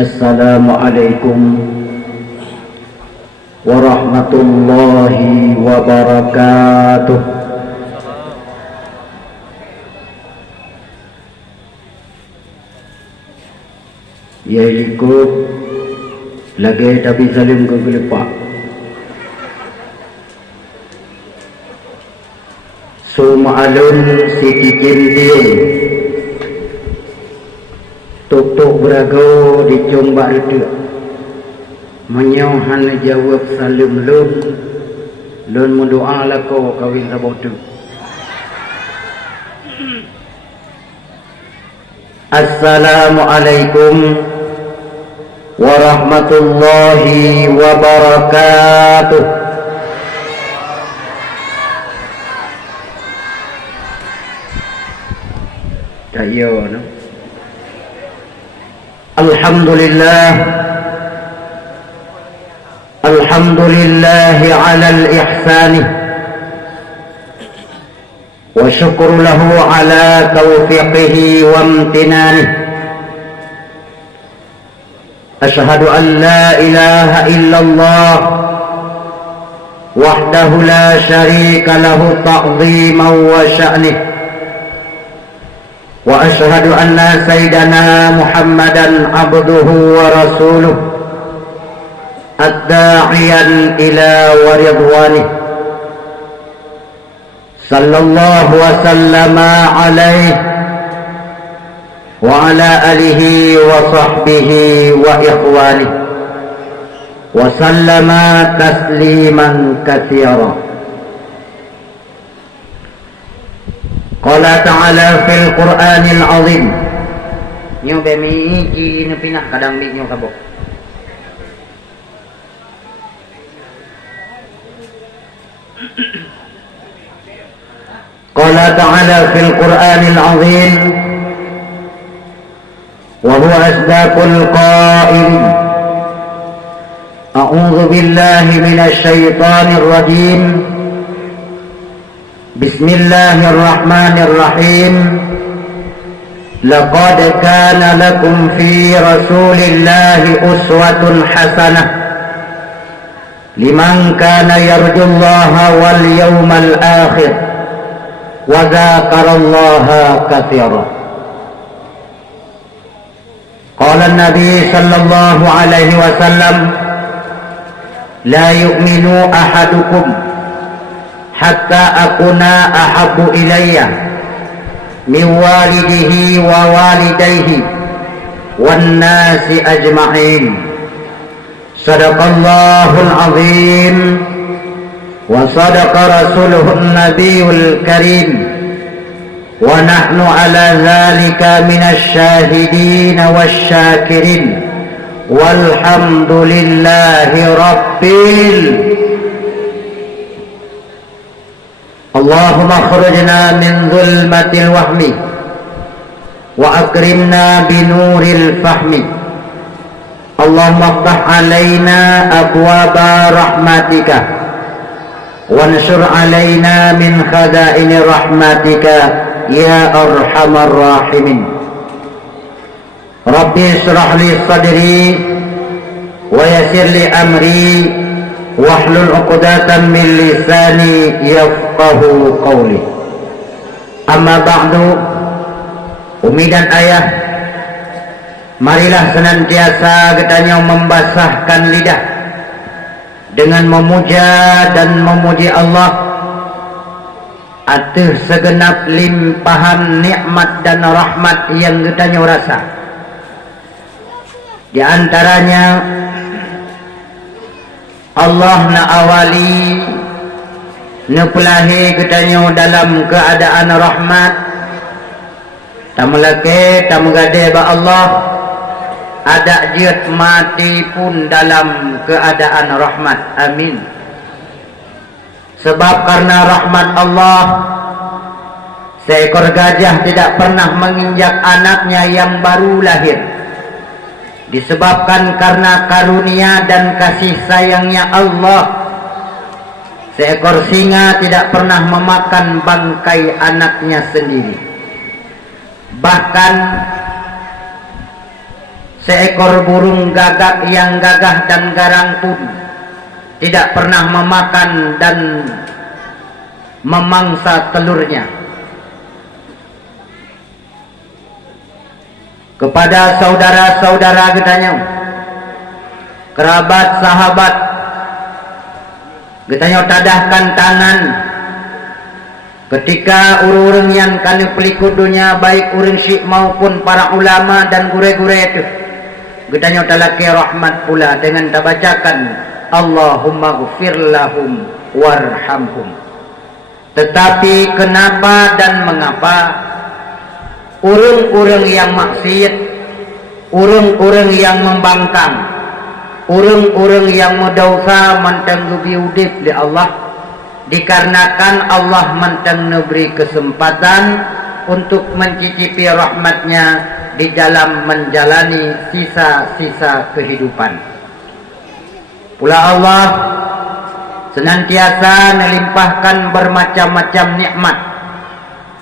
Assalamualaikum warahmatullahi wabarakatuh. Ya ikut lagi tapi salim ke gelepak. Suma'alun Siti Jintin tuk-tuk berago dicombak itu menyohan jawab salim lun mendoa lako kawin sabotu. Assalamualaikum warahmatullahi wabarakatuh. Tayo no. Alhamdulillah ala al-ihsani wa syukru lahu ala taufiqihi wa amtinani. Ashhadu an la ilaha illallah wahdahu la syarika lahu ta'ziman wa sya'nih. Wa ashhadu anna sayyidana Muhammadan abduhu wa rasuluh ad-da'iyan ila wa ridwanih sallallahu wa sallama alaihi wa ala alihi wa sahbihi wa ikhwanih wa sallama tasliman katsira. Qala ta'ala fil Qur'anil azim. Nyo bemi ji ne pinah kadang mi nyo kabok. Qala ta'ala fil Qur'anil azim wa huwa asdaqul qa'il. A'udzu billahi minasy syaithanir rajim. Bismillahirrahmanirrahim. Laqad kana lakum fi Rasulillahi uswatun hasanah liman kana yarjullaha wal yawmal akhir wa dzakarallaha katsira. Qala an-nabi sallallahu alaihi wasallam la yu'minu ahadukum hatta akuna ahabbu ilayya min walidihi wa walidayhi wan nasi ajma'in. Sadaqallahul azim wa sadaqa rasuluhun nabiyul karim wa nahnu ala dhalika minasy syahidin wasyakirin walhamdulillahi rabbil. Allahumma akhrujna min zulmatil wahmi wa akrimna binuril fahmi. Allahumma aftah alaina abwaba rahmatika wansur alaina min khadaini rahmatika ya arhamar rahimin. Rabbi israh li sadri wa yassir li amri wahlul 'uqdatam min lisani yafqahu qawli. Amma ba'du. Umi dan ayah, marilah senantiasa kita membasahkan lidah dengan memuja dan memuji Allah atas segenap limpahan nikmat dan rahmat yang kita rasa. Di antaranya Allah na awali na pelahi ketanyo dalam keadaan rahmat. Tamalake tamgade ba Allah ada jiat mati pun dalam keadaan rahmat. Amin. Sebab karena rahmat Allah, seekor gajah tidak pernah menginjak anaknya yang baru lahir. Disebabkan karena karunia dan kasih sayangnya Allah, seekor singa tidak pernah memakan bangkai anaknya sendiri. Bahkan seekor burung gagak yang gagah dan garang pun tidak pernah memakan dan memangsa telurnya. Kepada saudara-saudara getanya, kerabat sahabat getanya, tadahkan tangan ketika urang-urang yang kana pelikut dunia, baik urang syekh maupun para ulama dan gure-gure itu getanya talaki rahmat pula dengan tabacakan Allahumma ghfir lahum warhamhum. Tetapi kenapa dan mengapa urang-urang yang maksiat, urang-urang yang membangkang, urang-urang yang mendosa mentang lebih udip di Allah, dikarenakan Allah mentang memberi kesempatan untuk mencicipi rahmatnya di dalam menjalani sisa-sisa kehidupan. Pula Allah senantiasa melimpahkan bermacam-macam nikmat.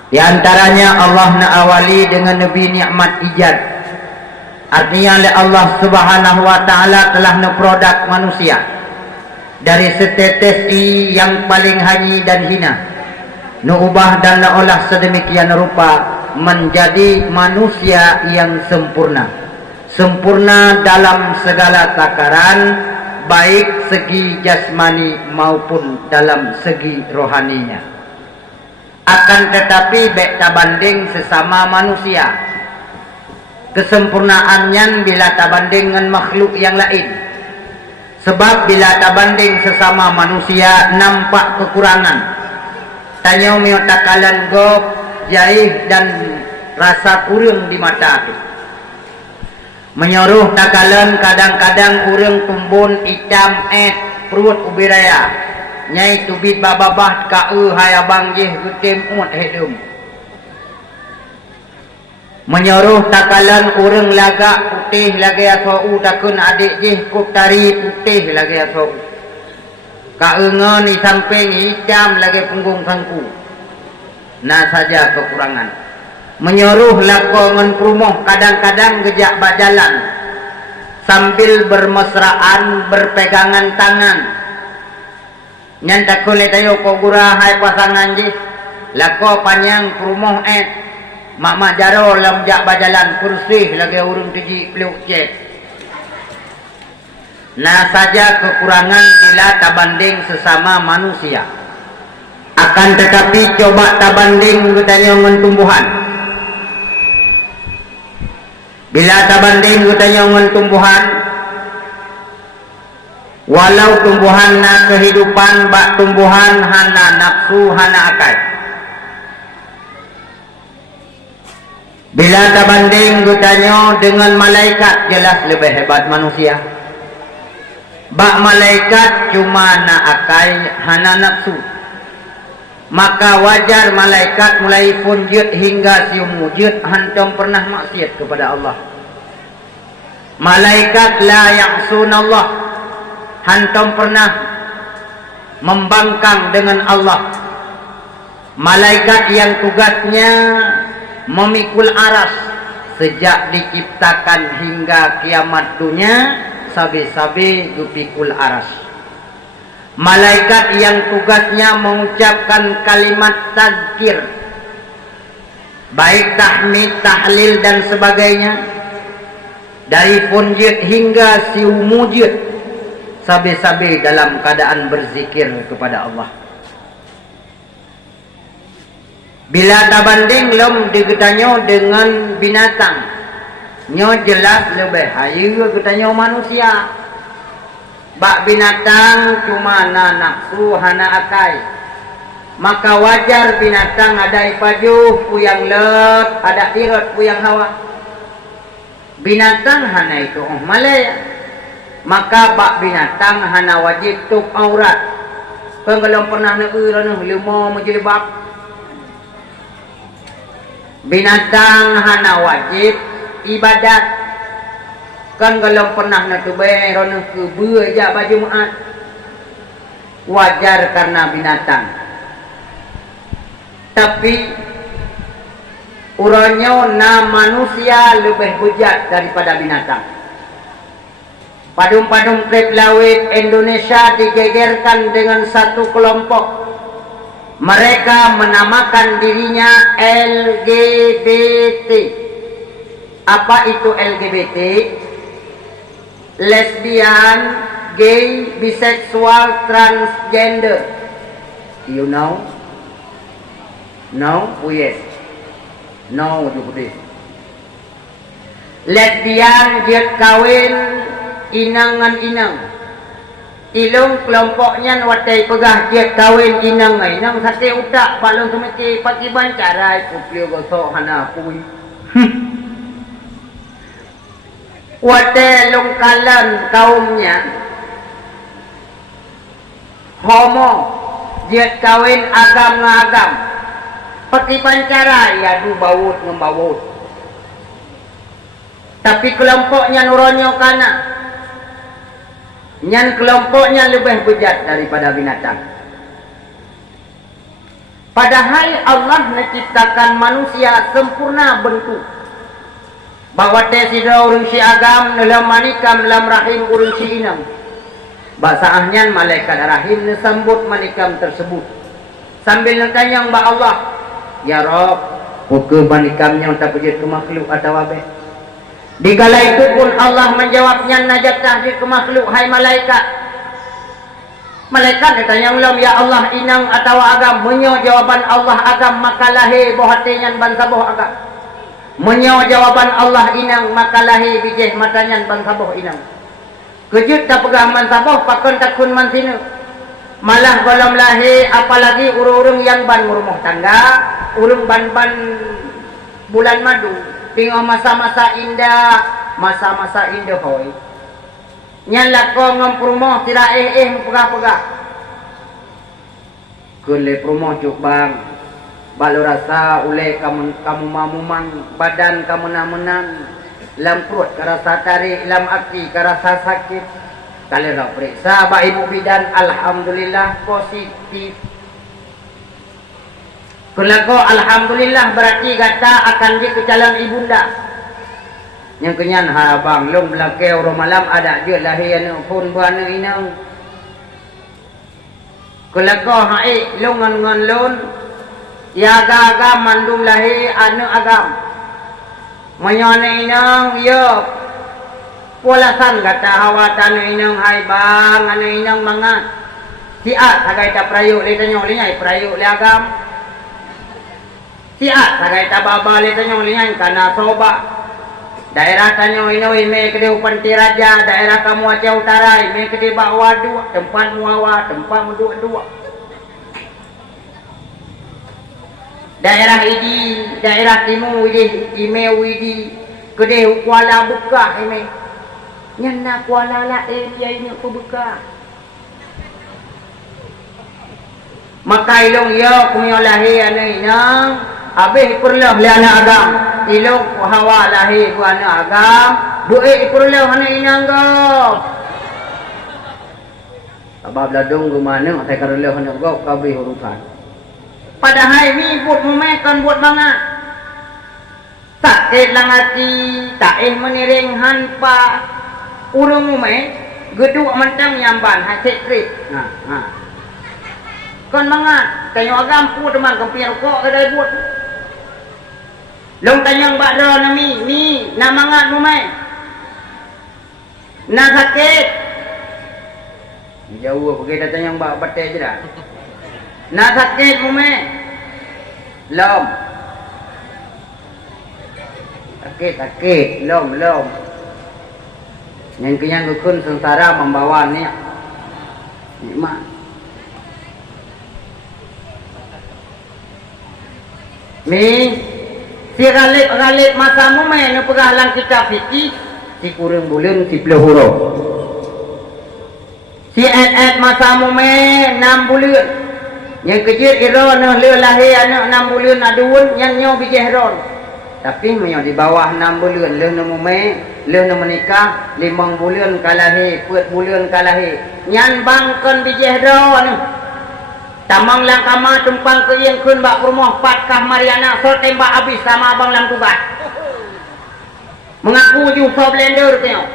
Di antaranya Allah awali dengan Nabi nikmat ijad. Artinya oleh Allah Subhanahu wa taala telah neproduk manusia dari setetes yang paling hanyi dan hina, ubah dan olah sedemikian rupa menjadi manusia yang sempurna. Sempurna dalam segala takaran, baik segi jasmani maupun dalam segi rohaninya. Akan tetapi bek tabanding sesama manusia, kesempurnaannya bila tabanding dengan makhluk yang lain. Sebab bila tabanding sesama manusia nampak kekurangan. Tanya miotakalan gop, jaih dan rasa kurang di mata itu. Menyuruh takalan kadang-kadang urang tumbun hitam perut ubiraya nyai tubit bababah kau hayabang jeh gutim umut hidung. Menyuruh takalan urang lagak putih lagi asau takun adik jeh kuk tari putih lagi asau kaengan di samping hitam lagi punggung sangku. Nah saja kekurangan. Menyuruh lakongan perumoh kadang-kadang gejak bajalan sambil bermesraan berpegangan tangan. Nyanta kulit tayo ko gura hai pasangan ji lako panjang perumoh mak jaro lam jak bajalan kursi lagi urung tuji peluk cek. Nah saja kekurangan bila tabanding sesama manusia. Akan tetapi coba tabanding katanya dengan tumbuhan. Bila tabanding katanya dengan tumbuhan, walau tumbuhan na kehidupan bak tumbuhan hana nafsu hana akal. Bila tabanding katanya dengan malaikat, jelas lebih hebat manusia. Bak malaikat cuma na akal hana nafsu. Maka wajar malaikat mulai funjud hingga siumujud hantam pernah maksiat kepada Allah. Malaikat la ya'sun Allah, hantam pernah membangkang dengan Allah. Malaikat yang tugasnya memikul aras sejak diciptakan hingga kiamat dunia, sabi-sabi dipikul aras. Malaikat yang tugasnya mengucapkan kalimat tazkir, baik tahmid, tahlil dan sebagainya, dari funjud hingga siumujud, sabi-sabi dalam keadaan berzikir kepada Allah. Bila tabanding lom digetanyo dengan binatang, nyo jelas lebih hayu getanyo manusia. Bak binatang cuma na nafsu hana akai. Maka wajar binatang ada ipajuh puyang let, ada tirot puyang hawa. Binatang hana itu malaya. Maka bak binatang hana wajib tup aurat. Kau kalau pernah nak lima menjilbab. Binatang hana wajib ibadat. Kan kalau pernah nak tubay rono ke beja baju Jumat, wajar karena binatang. Tapi Urangnya na manusia lebih bejat daripada binatang. Padung-padung klub lawit Indonesia digegerkan dengan satu kelompok. Mereka menamakan dirinya LGBT. Apa itu LGBT? Lesbian, gay, bisexual, transgender. You know? No? Oh yes. No, juga. Lesbian dia kawin inangan inang. Ilung kelompoknya watai pegah dia kawin inang inang sakit utak balong semeti pagi bancarai kuplio gosok hana pui. Watai longkalan kaumnya homo dia kawin agam ngagam. Pakai pancara ya du baut membaut. Tapi kelompoknya nuronyo kana. Nyan kelompoknya lebih bejat daripada binatang. Padahal Allah menciptakan manusia sempurna bentuk. Bahwa tesida urung si agam dalam manikam dalam rahim urung si inang. Bahasanya malaikat rahim nesambut manikam tersebut. Sambil nantanyang ba Allah. Ya Rob, buku manikamnya tak pejit ke makhluk atau apa? Di kala itu pun Allah menjawabnya najat tahdir ke makhluk, hai malaikat. Malaikat ditanya ulam, ya Allah inang atau agam? Menyo jawaban Allah agam, maka lahir bohatinya bangsa boh agam. Menyo jawaban Allah inang, maka lahir bijih matanya bangsa boh inang. Kejut tak pegah bangsa boh, pakon takun mansinu. Malah golom lahir, apalagi urung-urung yang ban rumah tangga, urung ban-ban bulan madu, tengok masa-masa indah, masa-masa indah hoi. Nyala ko ngom rumah tidak pegah-pegah. Kule rumah cuk bang, balu rasa ule kamu mamumang badan kamu namunan, lam perut karasa tarik, lam aki karasa sakit. Kalian nak periksa Pak Ibu bidan, alhamdulillah positif. Kalau alhamdulillah berarti kata akan dia ke calon ibunda. Yang kenyan abang lom belakang orang malam ada dia lahir pun buana inang. Kalau hai longan lon ya agam mandum lahir anu agam. Menyana inang ya pulasan kata hawatan inang hai bang anu inang mangat. Siat sagai ta prayu le tanyo linyai prayu le agam. Siat sagai ta baba le tanyo linyai kana soba. Daerah tanyo inoi me kede upanti raja, daerah kamu Aceh Utara me kede bawa dua, tempat muawa, tempat dua. Daerah ini, daerah timur ini, ime widi kede Kuala Buka ime. Nyana Kuala la area ini ku buka. Maka ilong yo kumyo lahi ana inang, abeh ikurlah le ana agam. Ilong ku hawa lahi ku ana agam, bue ikurlah ana inang go. Abab ladung ku mana saya karlah ana go kabeh urusan. Padahal ni buat memekan buat banget. Sakit lang hati, tak meniring hanpa. Urung umay, geduk mentang nyamban, hasil krip. Kon mangat, kayo agam po teman, kampir ko, kadai buat. Long tanyang bakdo na mi, na mangat umay. Na sakit. Jauh, pergi tanyang bak batai je dah. Na sakit umay. Lom. Sakit, lom. Yang kenyang kekun sengsara membawa nikmat. Mi si galip masamu main pegahlang kita fikih si kurang bulan si puluh huruf. Si et masamu main 6 bulan. Yang kecil iron le lahir anak 6 bulan adun yang nyo bijih ron. Tapi menyo di bawah 6 bulan le nemu main le menikah 5 bulan kalahi, 4 bulan kalahi. Nyan bangkon bijih ron. tamang lang kama tumpang ke yang kun bak rumah patkah Mariana so tembak habis sama abang lang tugas mengaku jufa blender tengok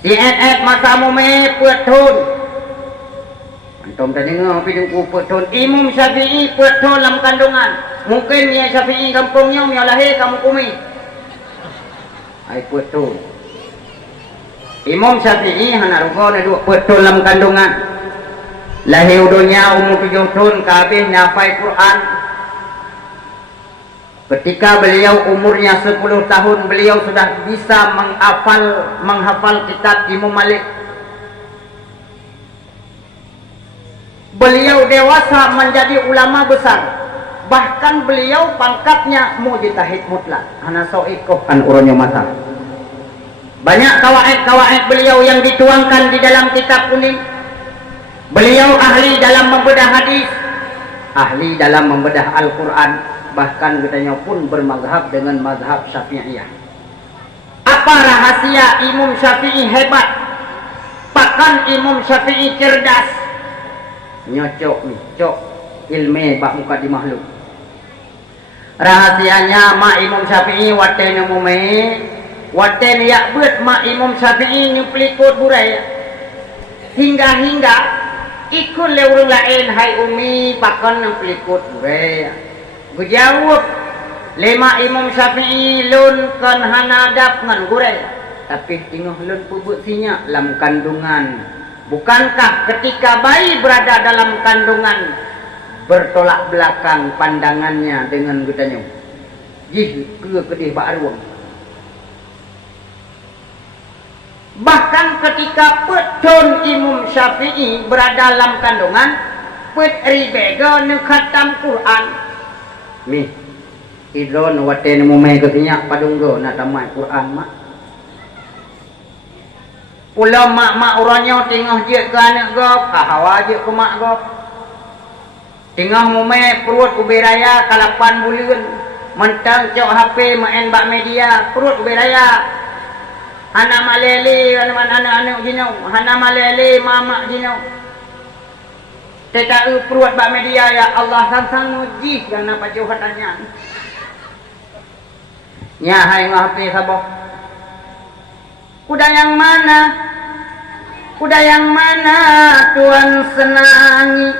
CNF masa mume puatun antum tadi ngopi dengku puatun Imam Syafi'i puatun dalam kandungan mungkin ya Syafi'i kampungnya ya lahir kamu kumi ai puatun Imam Syafi'i hana ruko na dua puatun dalam kandungan lahir dunia umur 7 tahun kabeh nyafai Quran. Ketika beliau umurnya 10 tahun beliau sudah bisa menghafal kitab Imam Malik. Beliau dewasa menjadi ulama besar. Bahkan beliau pangkatnya mujtahid mutlak. Ana soikoh kan uronyo mata. Banyak kawaid-kawaid beliau yang dituangkan di dalam kitab kuning. Beliau ahli dalam membedah hadis, ahli dalam membedah Al-Quran. Bahkan katanya pun bermazhab dengan mazhab Syafi'iyah. Apa rahasia Imam Syafi'i hebat? Bahkan Imam Syafi'i cerdas. Nyocok nih, cok ilmu bak muka di makhluk. Rahasianya mak Imam Syafi'i waten umume, waten yak buat mak Imam Syafi'i nyuplikut burai. Hingga ikut lewurung lain hai umi bahkan nyuplikut burai. Gujawab lima Imam Syafi'i lun kan hanadap ngan gurai tapi tinggal lun pubut sinya dalam kandungan. Bukankah ketika bayi berada dalam kandungan bertolak belakang pandangannya dengan gutanya jih ke kedih ba'ruang. Bahkan ketika petun Imam Syafi'i berada dalam kandungan pet ribega nekhatam Quran mi idron waten mume kesinya padunggo na tamai Quran mak pula mak uranyo tingah je ke anak gop hawa je ke mak gop tingah mume perut ubiraya kalapan bulan mentang cok HP main bak media perut ubiraya hana malele anak-anak jinau hana malele mama jinau tetapi perut bak media ya Allah sang uji karena pajuhatannya. Nya hai ngapi saboh. Kuda yang mana? Kuda yang mana Tuhan senangi?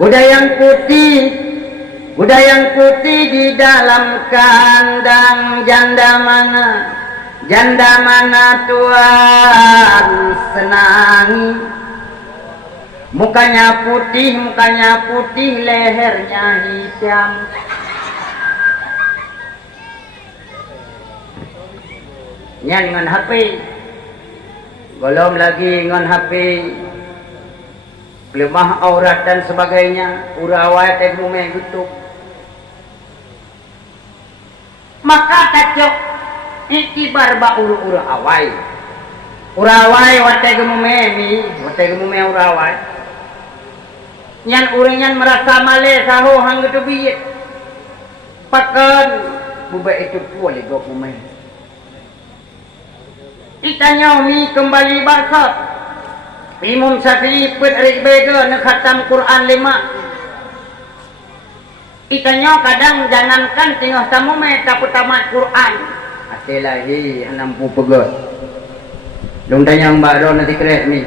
Kuda yang putih. Kuda yang putih di dalam kandang janda mana? Janda mana Tuhan senangi? Mukanya putih, lehernya hitam. Nyan dengan HP. Belum lagi dengan HP. Lemah aurat dan sebagainya. Urawai tegume gitu. Maka tacok ikibar ba uru-uru awai. Urawai wategume mi, wategume urawai. Nyan uringan merasa male saho hang gitu biyet. Pakan buba itu boleh gop umay. Itanya mi kembali bakat. Imam Syafi'i put ribega nak khatam Quran 5. Itanya kadang jangankan tinggal tamu me tapi tamat Quran. Atilahi 60 pegot. Dong tanya mbak do nanti kret ni.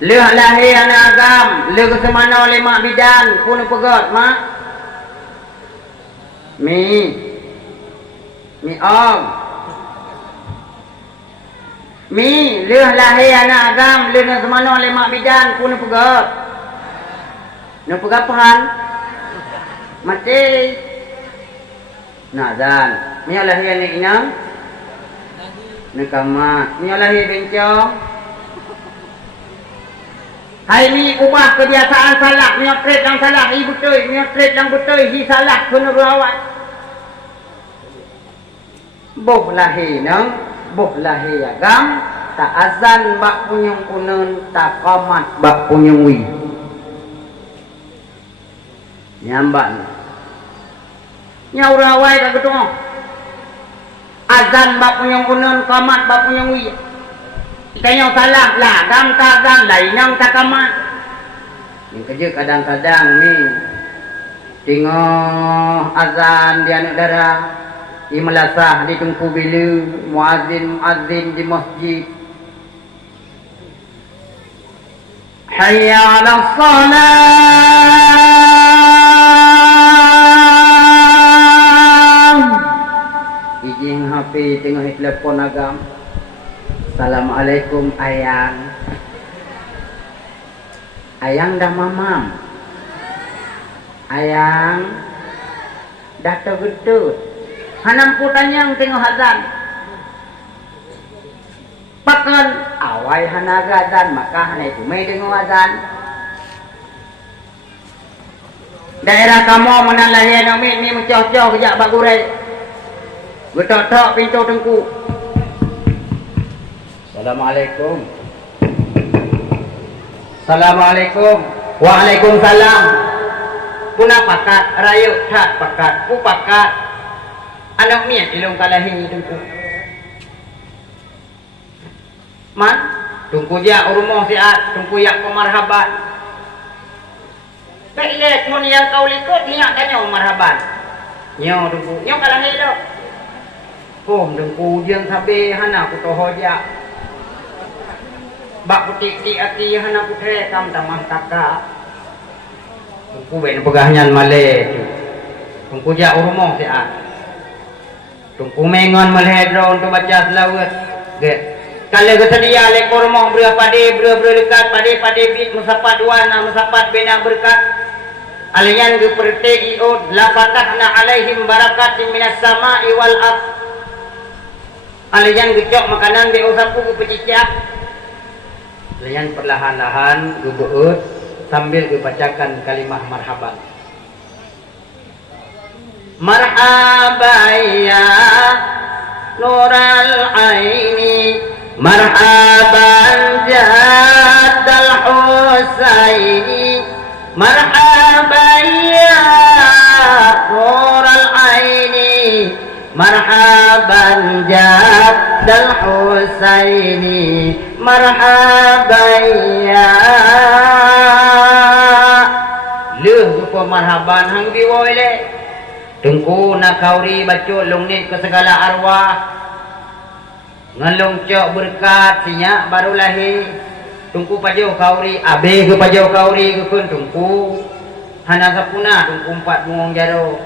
Leh lahir anak agam, leh kesemana oleh mak bidan, pun pegot mak. Mi om. Mi leh lahir anak agam, leh kesemana oleh mak bidan, pun pegot. Nak pegot pahan? Mati. Nazan. Mi lahir ni inang. Nekama. Mi lahir bencong. Hai mi ubah kebiasaan salah, miotret yang salah, i betul, miotret yang betul, hi salah, kena berawat. Boh lahir nang, boh lahir agam, tak azan bak punyung kunen, tak qamat bak punyung wi. Nyambak ni. Nyaurawai tak betul. Azan bak punyung kunen, qamat bak punyung wi. Ikanya salah lah, kadang-kadang lain yang takaman. Yang kerja kadang-kadang ni tengok azan di anak darah, di melasah di tungku bila muazzin di masjid. Hayya 'alas salam. Ijing HP tengok telefon agam. Assalamualaikum ayang. Ayang dah mamam. Ayang dah tergetut. Hanam putanya tengok azan. Pakan awai hanaga azan maka hana itu mai tengok azan. Daerah kamu mana lahir nomin ni mencoh-coh kejak bagurai. Getok-tok pintu tengku. Assalamualaikum. Assalamualaikum. Waalaikumsalam. Puna pakat rayu tak pakat ku pakat. Anak mian ilung kalahin tungku. Man tungku dia rumah siat tungku yak pemarhaban. Tak ilet mun yang kau likut niat tanya marhaban. Nyo tungku nyo kalahin dak. Kom tungku diang sabe hana ku toho dia. Bak putik-tik hati hana putre kam tamah kakak. Tungku ben pegahnya malay tu. Tungku jak rumah siat. Tungku mengon malay drone tu baca selawat. Ge. Kalau kesedia le kormong beurah pade beurah dekat pade bit musapat wana musapat bena berkat. Alian ge pertegi od la fatahna alaihim barakatin minas sama'i wal ardh. Alian ge cok makanan be usapu ge pecicak. Layan perlahan-lahan gebeut sambil dibacakan kalimat marhaban. Marhaban ya nural aini, marhaban jaddal husaini, marhaban ya nural aini, marhaban jaddal husaini, marhaban ya. Leuh rupa marhaban hang biwoi le. Tungku nak kauri baca lungnit ke segala arwah. Ngalung cok berkat sinyak baru lahir. Tungku pajau kauri abe ke pajau kauri ke kun tungku. Hana sapuna tungku 4 bungong jaro.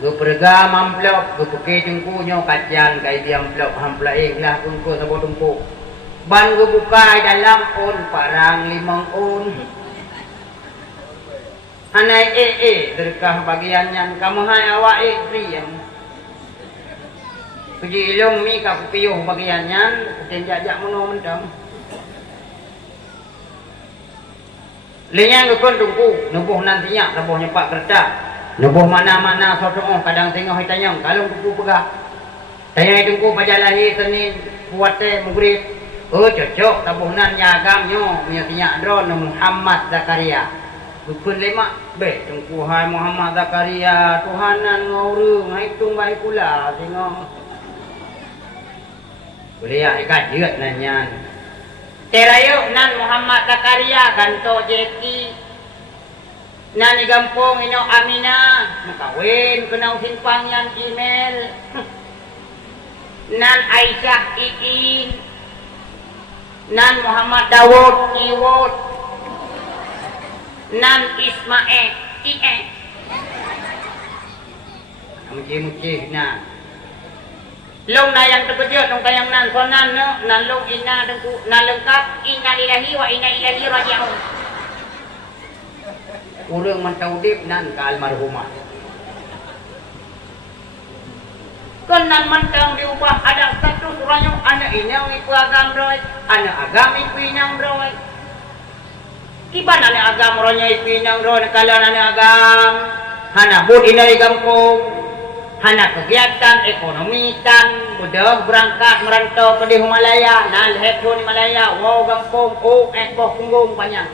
Ge perga mamplok ge peke tungku nyo kacang kai diam plok hamplaing lah tungku sabo tungku. Ban gue buka dalam on parang 5 on. Hanai berkah bagiannya kamu hai awak priam. Puji ilung mi ka piyuh bagiannya tenjak-jak mono mendam. Lenyang gue pun tunggu nubuh nantinya nubuh nyepak kerja. Nubuh mana-mana sodoh kadang tengok hitanyang kalau tunggu pegah. Tanya tunggu pajalahi Senin puate mugrid. Oh cocok tabuhnan nyagam nyo punya drone Muhammad Zakaria. Bukun lemak be tungku hai Muhammad Zakaria Tuhanan ngurung hitung baik pula tengok. Boleh ya ikat jeut nanyan. Terayu nan Muhammad Zakaria kanto Jeki. Nan igampong ino Amina makawin kenau simpang yan email. Nan Aisyah Iin. Nan Muhammad Dawud Iwod. Nan Ismail Ie. Mucih-mucih nan. Long na yang terkejut nung kayang nan sonan no nan long ina dengku nan lengkap inna lillahi wa inna ilaihi raji'un. Urang mantaudip nan ka almarhumah. Kenan mantang diubah ada status orangnya anak inang iku agam roy, anak agam iku inang roy. Kiban anak agam orangnya iku inang roy kalian anak agam. Hana bud inai kampung, hana kegiatan ekonomi tan, budak berangkat merantau ke di Himalaya, nal hetu di Himalaya, wow kampung, oh boh punggung panjang.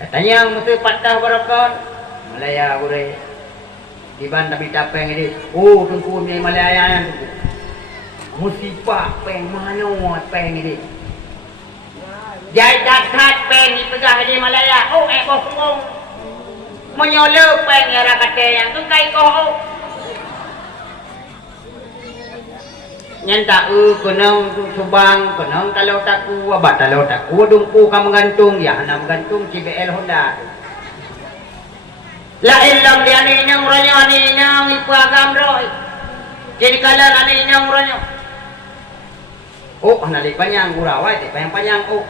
Katanya mesti patah barakon, Himalaya gure. Di ban tapi capeng ini, oh tungku ni Malaya yang tungku. Musibah peng mana peng ini. Jai kat pen ni pegah di Malaya. Oh boh pungong. Menyola pen ya kata yang tu kai ko. Nyanta kenang subang kenang kalau taku abat kalau taku dungku kamu gantung ya hana gantung CBL Honda. La illam dia ni nyang ranyo ni nyang ipagam roy. Jadi kala ni nyang ranyo. Oh nali panjang urawai ti panjang oh.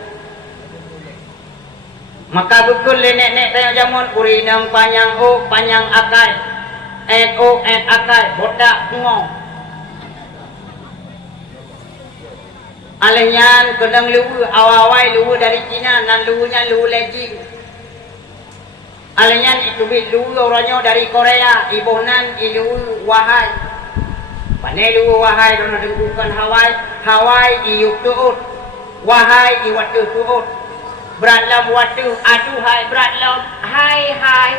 Maka betul nenek tayo jamon uri nang panjang oh panjang akai. Akai bodak ngong. Alehnya kenang luwu awal luwu dari Cina nan luwunya luwu leging. Alehnya itu luwu orangnya dari Korea ibuhnan luwu wahai. Pane luwu wahai karena dengkukan Hawaii iuk tuut. Wahai iwatu tuut. Berat lam watu aduhai berat lam hai.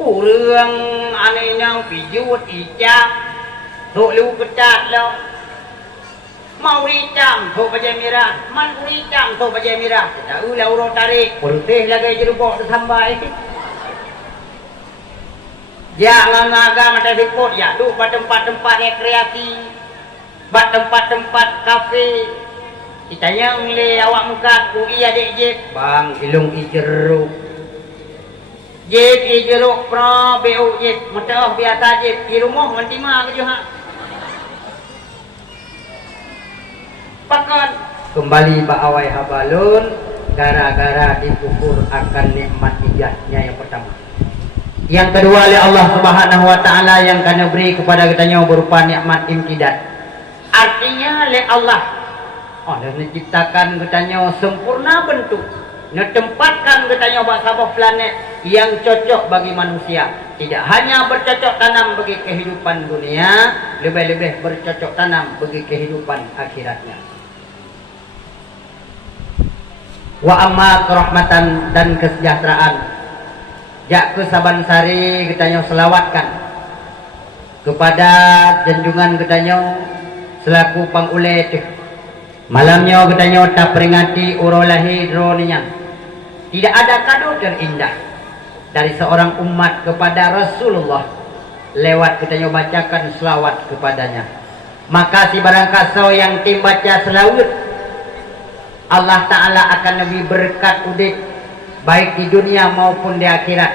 Urang aneh nang pijut ijak Tuk lu kecat lo Mau ricam Tuk bajai mirah Man ricam Tuk bajai mirah Tak ulah urut tarik Putih lagi jerubok tersambai Jangan ngaga mata dukut Ya duk pada tempat-tempat rekreasi Bat tempat-tempat kafe Ditanya ngele awak muka Ku iya dek jep Bang ilung ijeruk Jep jeruk pro beu jep mata biasa jep di rumah mentima ke ha. Pakan kembali baawai habalun gara-gara dikufur akan nikmat ijaznya yang pertama. Yang kedua oleh Allah Subhanahu wa taala yang kena beri kepada kitanya berupa nikmat imtidat. Artinya oleh Allah dan menciptakan kitanya sempurna bentuk. Netempatkan katanya sebuah planet yang cocok bagi manusia. Tidak hanya bercocok tanam bagi kehidupan dunia, lebih-lebih bercocok tanam bagi kehidupan akhiratnya. Wa amma kerahmatan dan kesejahteraan. Jak ke saban sari katanya selawatkan kepada junjungan katanya selaku pangule malamnya katanya tak peringati urolahi droninya. Tidak ada kado terindah dari seorang umat kepada Rasulullah lewat katanya bacakan selawat kepadanya. Maka si barangkaso yang tim baca selawat Allah Ta'ala akan lebih berkat udik baik di dunia maupun di akhirat.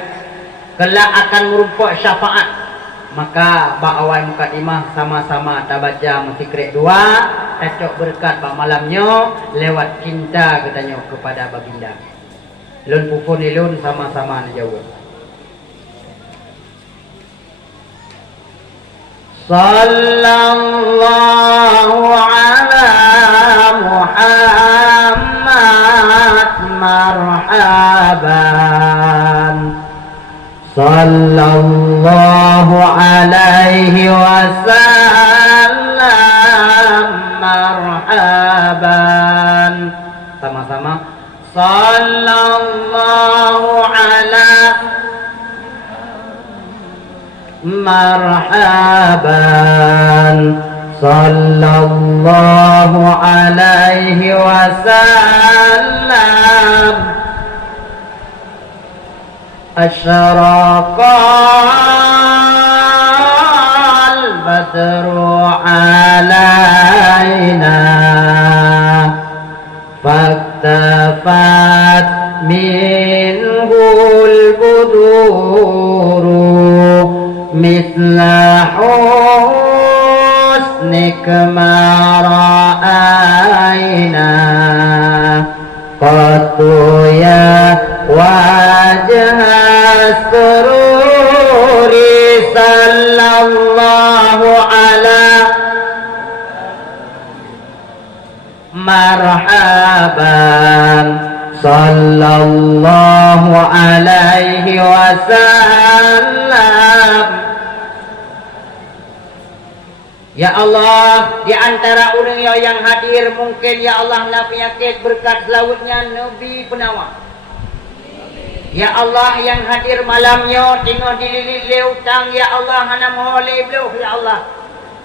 Kelak akan merumpuk syafaat. Maka ba'awai mukadimah sama-sama tak baca musikret dua cocok berkat bak malamnya lewat cinta katanya kepada baginda. Lun pupun ilun sama-sama dijawab. Sallallahu ala Muhammad marhaban. Sallallahu alaihi wasallam marhaban. Sama-sama. Sallallahu ala marhaban. Sallallahu alaihi wasallam. Asyraqal badru alaina faktafat minhul buduru misla husnik ma ra'aina qatu ya wajah sururi sallallahu ala marhaban sallallahu alaihi wasallam. Ya Allah, di antara orang yang hadir mungkin ya Allah nak penyakit berkat selawatnya Nabi penawar. Ya Allah yang hadir malamnya tengok dililit leutang ya Allah hana mohon beliau ya Allah.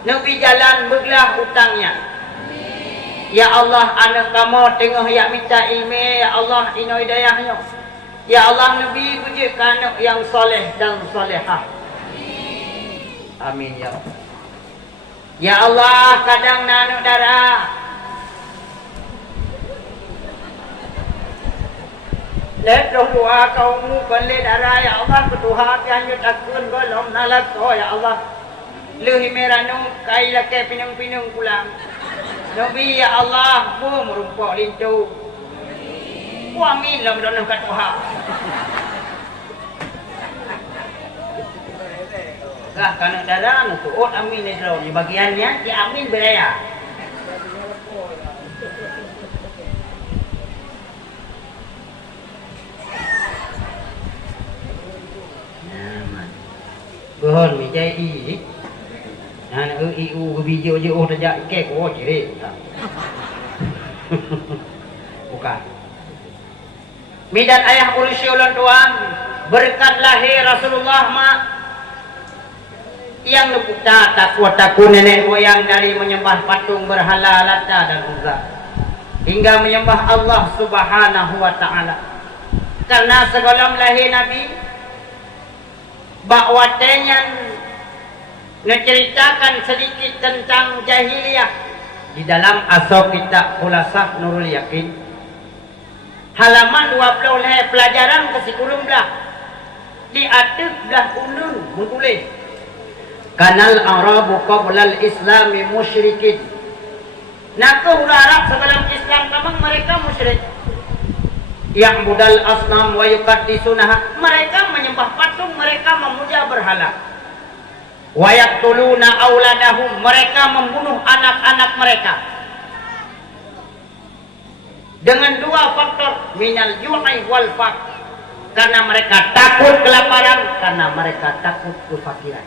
Nabi jalan beglah hutangnya. Ya Allah, anak kamu tengah yang minta ilmu, ya Allah ino hidayahnya. Ya Allah, Nabi pujikan anak yang soleh dan solehah. Amin ya Allah. Ya Allah, kadang anak darah let roh doa kaummu balik darah ya Allah, berdoa yang takun golong nalat oh ya Allah. Lehi meranu kai lake pinung-pinung pulang. Nabi ya Allah, bu merumpok lintu. Bu amin lah berdoa kat Tuhan. Kah kana darah tu oh amin ni draw di bagiannya di amin beraya. Bớn mi chơi y nè iu video je oh tajak ke ko je bukan midan ayah polisi ulang tuan berkat lahir Rasulullah mak yang nubuta takut nenek moyang dari menyembah patung berhala Lata dan Uzza hingga menyembah Allah Subhanahu wa taala. Karena sebelum lahir Nabi bakwatenya menceritakan sedikit tentang jahiliyah di dalam asal kitab Khulasah Nurul Yakin halaman 20 pelajaran ke-10 di atas belah ulun menulis kanal Arabu qabla al-Islami musyrikin. Nak Arab sebelum Islam memang mereka musyrik. Yang budal asnam wa yuqaddisunaha, mereka menyembah patung, mereka memuja berhala. Wa yaqtuluna auladahum, mereka membunuh anak-anak mereka. Dengan dua faktor, minal ju'i wal faqr. Karena mereka takut kelaparan, karena mereka takut kefakiran.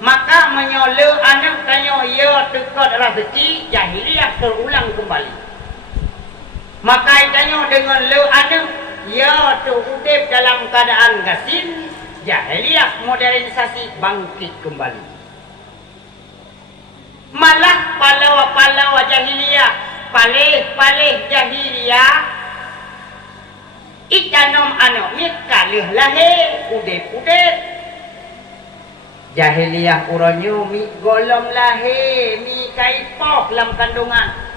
Maka menyoleh anak tanya ya dekat rezeki, jahiliyah terulang kembali. Maka tanya dengan le anak ya terhudip dalam keadaan gasin, jahiliyah modernisasi bangkit kembali. Malah pahlawa-pahlawa jahiliyah, palih-palih jahiliyah ikanom anak mikalih lahir udip-udip. Jahiliyah uranyo mi golom lahir mi kaipoh dalam kandungan.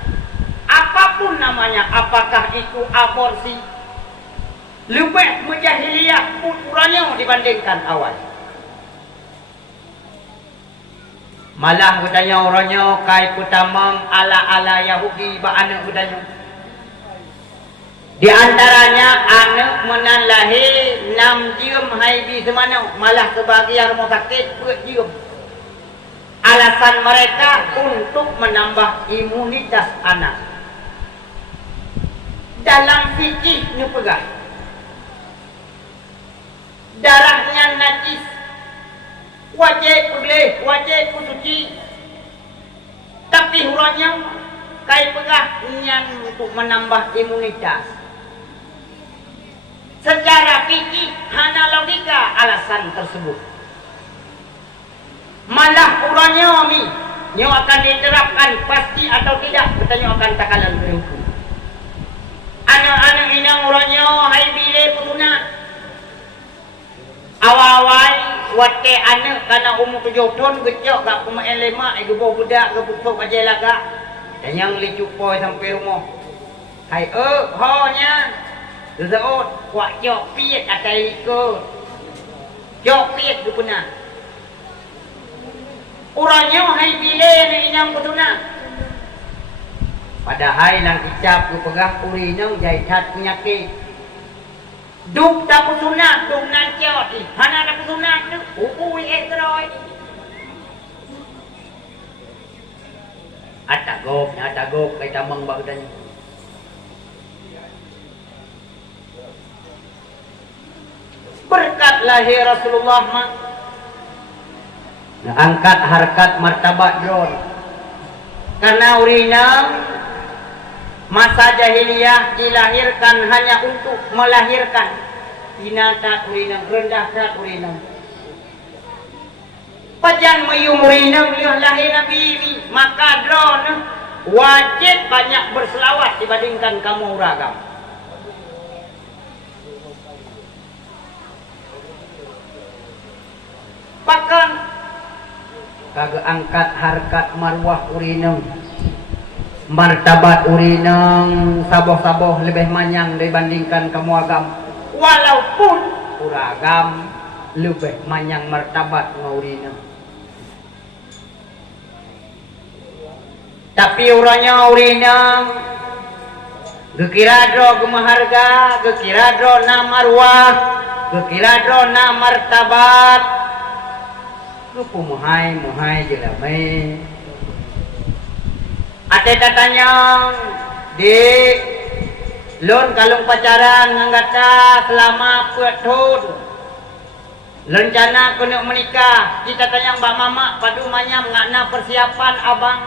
Apapun namanya, apakah itu aborsi, lebih mujahiliyah ukurannya dibandingkan awal. Malah katanya orangnya kai putamang ala-ala Yahudi ba anak katanya. Di antaranya anak menan lahir 6 jam hai di semana, malah sebagian rumah sakit buat jam. Alasan mereka untuk menambah imunitas anak. Dalam fikih ni pegah darahnya najis wajib boleh wajib suci, tapi huranya kai pegah niat untuk menambah imunitas. Secara fikih hana logika alasan tersebut. Malah huranya ni yang akan diterapkan pasti atau tidak katanya akan takalan berhukum. Anak-anak inang orangnya hai bile putuna awal-awal wate anak karena umur 7 tahun gecok gak pemain lemak ibu budak ke putuk aja laga dan yang licupoi sampai rumah hai honya seseut kuat jok piet atai ikut jok piet putuna orangnya hai bile inang putuna. Padahal lang kicap ku pegah uri nang jaitat penyakit. Duk tak pusunat, duk nancot. Hana tak pusunat tu, ukui etroy. Atagop, kay tamang bagdan. Berkat lahir Rasulullah mak. Angkat harkat martabat drone. Karena urina masa jahiliyah dilahirkan hanya untuk melahirkan binatang urina rendah berat urina Pajan mayumrina liah lahir Nabi ini, maka drone wajib banyak berselawat dibandingkan kamu ragam. Bahkan kagak angkat harkat marwah urineng, martabat urineng saboh-saboh lebih manyang dibandingkan kamu agam. Walaupun uragam lebih manyang martabat urineng, tapi uranya urineng gekira dro gemaharga, gekira dro na marwah, gekira dro na martabat. Lupu muhai jelame. Ate tatanya di lon kalung pacaran nganggata selama petun. Lencana kena menikah. Kita tanya mbak mama padu manyam ngakna persiapan abang.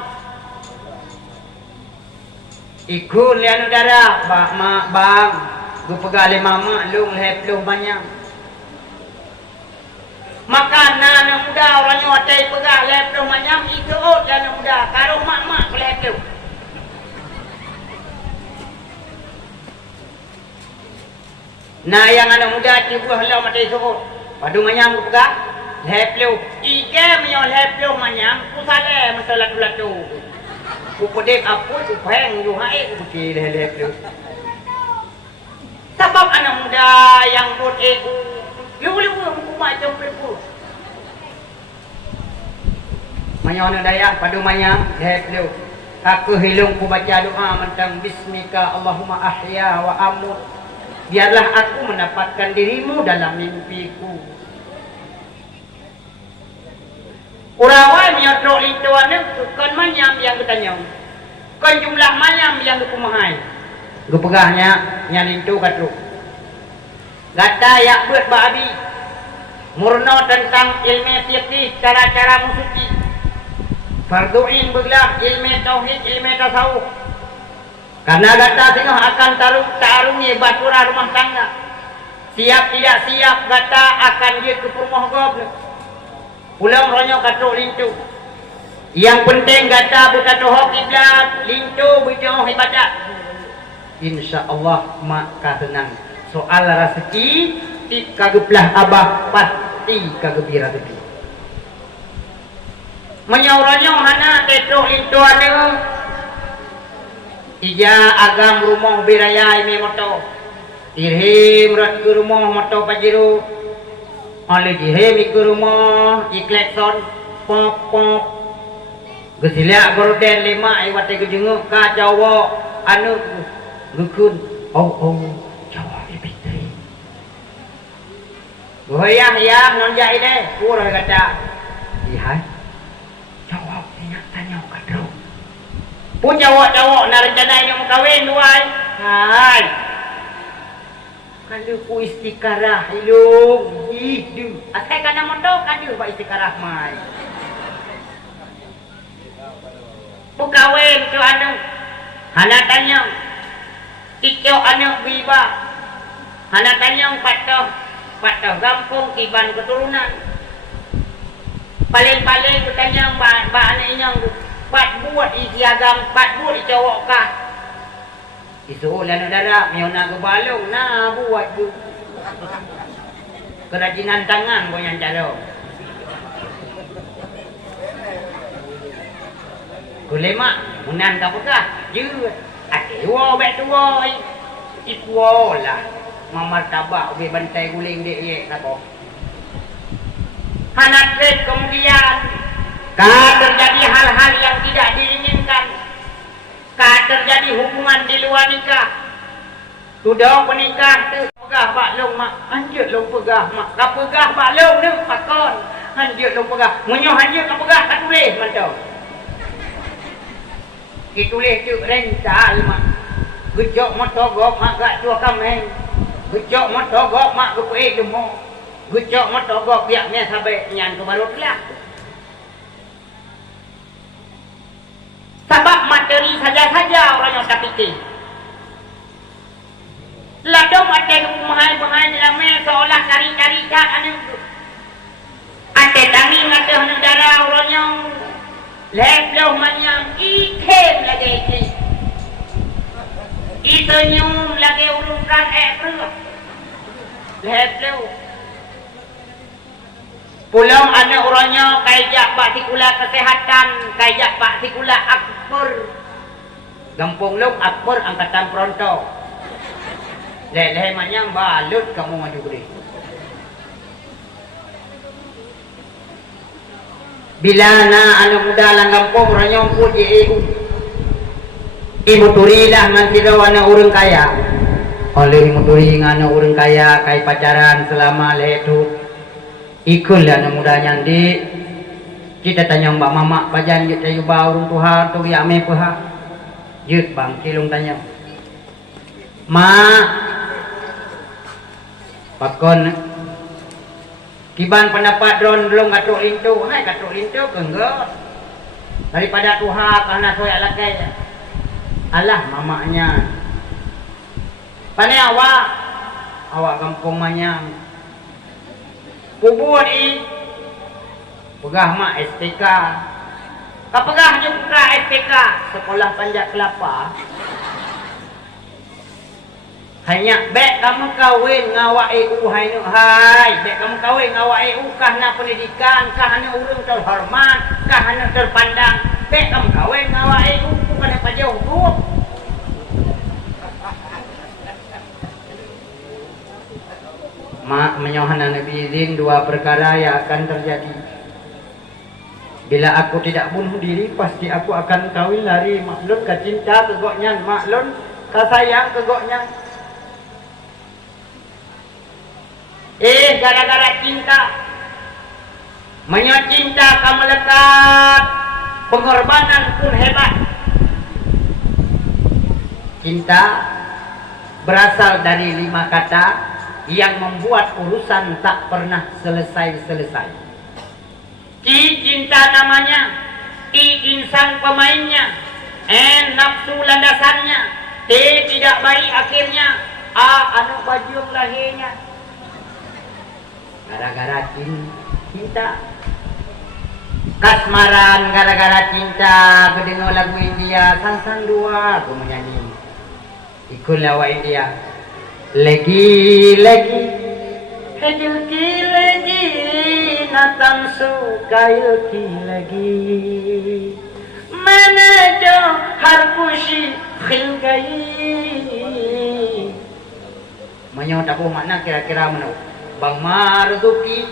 Ikut lian udara mbak mak bang. Gue pegali mama lu lehep lu manyam. Maka anak muda orangnya watai pegah lepluh manyam itu anak muda karo mak-mak lepluh. Nah yang anak muda tibuh lah matai suruh padu manyam pegah lepluh. Ike menyo lepluh manyam kusale masalah latu. Ku pedek apa ku peng ju hae ku ci lepluh. Sebab anak muda yang pun liu-liu macam pelipur. Manyona daya padu manyam liu. Aku hilung ku baca doa tentang bismika Allahumma ahya wa amut. Biarlah aku mendapatkan dirimu dalam mimpiku. Urawai menyodok itu ane kan manyam yang ketanya. Kan jumlah manyam yang kumahai. Gu pegahnya nyalintu katru. Gata yak buat babi murno tentang ilmu fikih, cara-cara musuki. Farduin beglah ilmu tauhid, ilmu tasawuf. Karena gata tengah akan tarungi batura rumah tangga. Siap tidak siap gata akan dia ke rumah goblok. Pulang ronyo katruk lintu. Yang penting gata buka tohok kiblat, lintu berjauh ibadat. Insyaallah mak tenang. Soal rezeki kageplah abah pasti kagembira rezeki. Menyauranya hana tetok itu ada. Ija agam rumah biraya ini moto. Irhim rat ke rumah moto pajiru. Oleh jirhim ke rumah iklekson pop pop. Gesilak gorden lima iwate gejenguk ka Jawa anu gukun. Oh. Goyang yang non jai deh, kurang kata. Ihai, jawab minyak tanya kadro. Pun jawab nak rencana yang mau kawin duai. Hai, kalau ku istiqarah ilung hidup. Asal kana mondok kada ba istiqarah mai. Pu kawin tu anu. Hana tanya. Tikyo anu biba. Hana tanya patah gampung kiban keturunan. Paling-paling kutanya mbak anak inyang pat buat isi agam, pat buat cowok kah. Isu lan dara miona ke balong na buat tu. Kerajinan tangan goyang calo. Kulema munan ka pekah je. Ate wo bet tuo ikwo lah. Mamar tabak ubi bantai guling dek ye nako. Hanat kemudian terjadi hal-hal yang tidak diinginkan. Terjadi hubungan di luar nikah. Sudah menikah tu pegah bak long mak anjut long pegah mak. Ka pegah bak long ni pakon. Anjut long pegah. Munyo anjut ka pegah tak tulis mantau. Ditulis tu rental mak. Gejok motogok mak gak tua kameng. Gejok motogok mak kupe demo. Gejok motogok biaknya sampai nyan ke baru lah. Sebab materi saja-saja orang yang tak fikir. Ladom ada mahal-mahal lama seolah cari-cari kat anu. Ate tangi ngata negara orangnya lebloh manyang ikem lagi ini. Senyum lagi urusan perut. Lebloh. Pulang anak orangnya kayak Pak Sikula kesehatan, kayak Pak Sikula Akbar. Gampung Long Akbar angkatan Pronto. Leh manyang balut kamu maju gede. Bila na anak muda lang gampung orangnya puji ibu turi lah ngan sila anak orang kaya. Oleh ibu turi anak orang kaya kay pacaran selama letu. Ikul lah anak muda nyandi. Kita tanya mbak mama pajan kita yuba urung Tuhan tu ya me pah. Jut bang kilung tanya. Ma pakon kiban pendapat dron belum katruk lintu. Hai katruk lintu kenggot. Daripada Tuhan karena saya lakai. Alah mamanya. Pane awak kampung manyang. Pubun pegah mak STK. Kapegah juga STK sekolah panjat kelapa. Hanya bek kamu kawin ngawak hai nu hai. Bek kamu kawin ngawak kah na pendidikan, kah na urung terhormat, kah na terpandang. Bek kamu kawin ngawak bukan apa jauh hukum. Mak menyohana Nabi izin dua perkara yang akan terjadi. Bila aku tidak bunuh diri, pasti aku akan kawin lari. Maklun ke cinta kegoknya, maklun ke sayang kegoknya. Gara-gara cinta, cinta kamu lekat, pengorbanan pun hebat. Cinta berasal dari 5 kata yang membuat urusan tak pernah selesai-selesai. Ki cinta namanya, I insan pemainnya, N nafsu landasannya, T tidak baik akhirnya, A anu bajung lahirnya. Gara-gara cinta. Kasmaran gara-gara cinta, kedengar lagu India, sang-sang dua aku menyanyi. Ikut lawa India. Lagi-lagi Hejilki lagi Natang sukailki lagi Manajo harkushi khilgai. Menyo tabuh makna kira-kira menau Bang Marzuki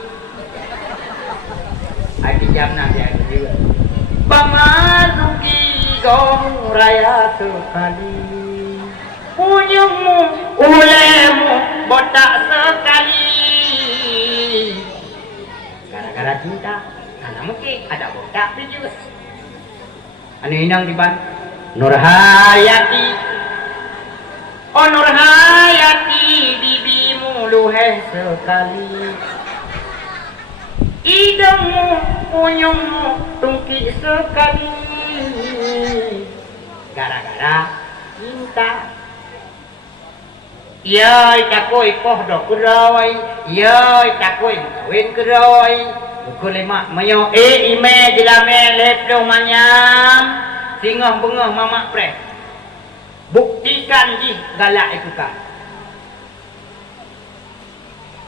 Adi jamna dia juga Bang Marzuki Gong raya sekali punymu, ulemu, botak sekali. Gara-gara cinta, karena mungkin ada botak juga. Anu inang diban, Nurhayati. Oh Nurhayati, bibimu luheh sekali. Idemu, punymu, tungki sekali. Gara-gara cinta. Yoi takoi poh do kuroi, yoi takoi kawin kuroi. Bukulema mayo ime jelame leplo manyam. Singah bengah mama pre. Buktikan ji galak itu kan.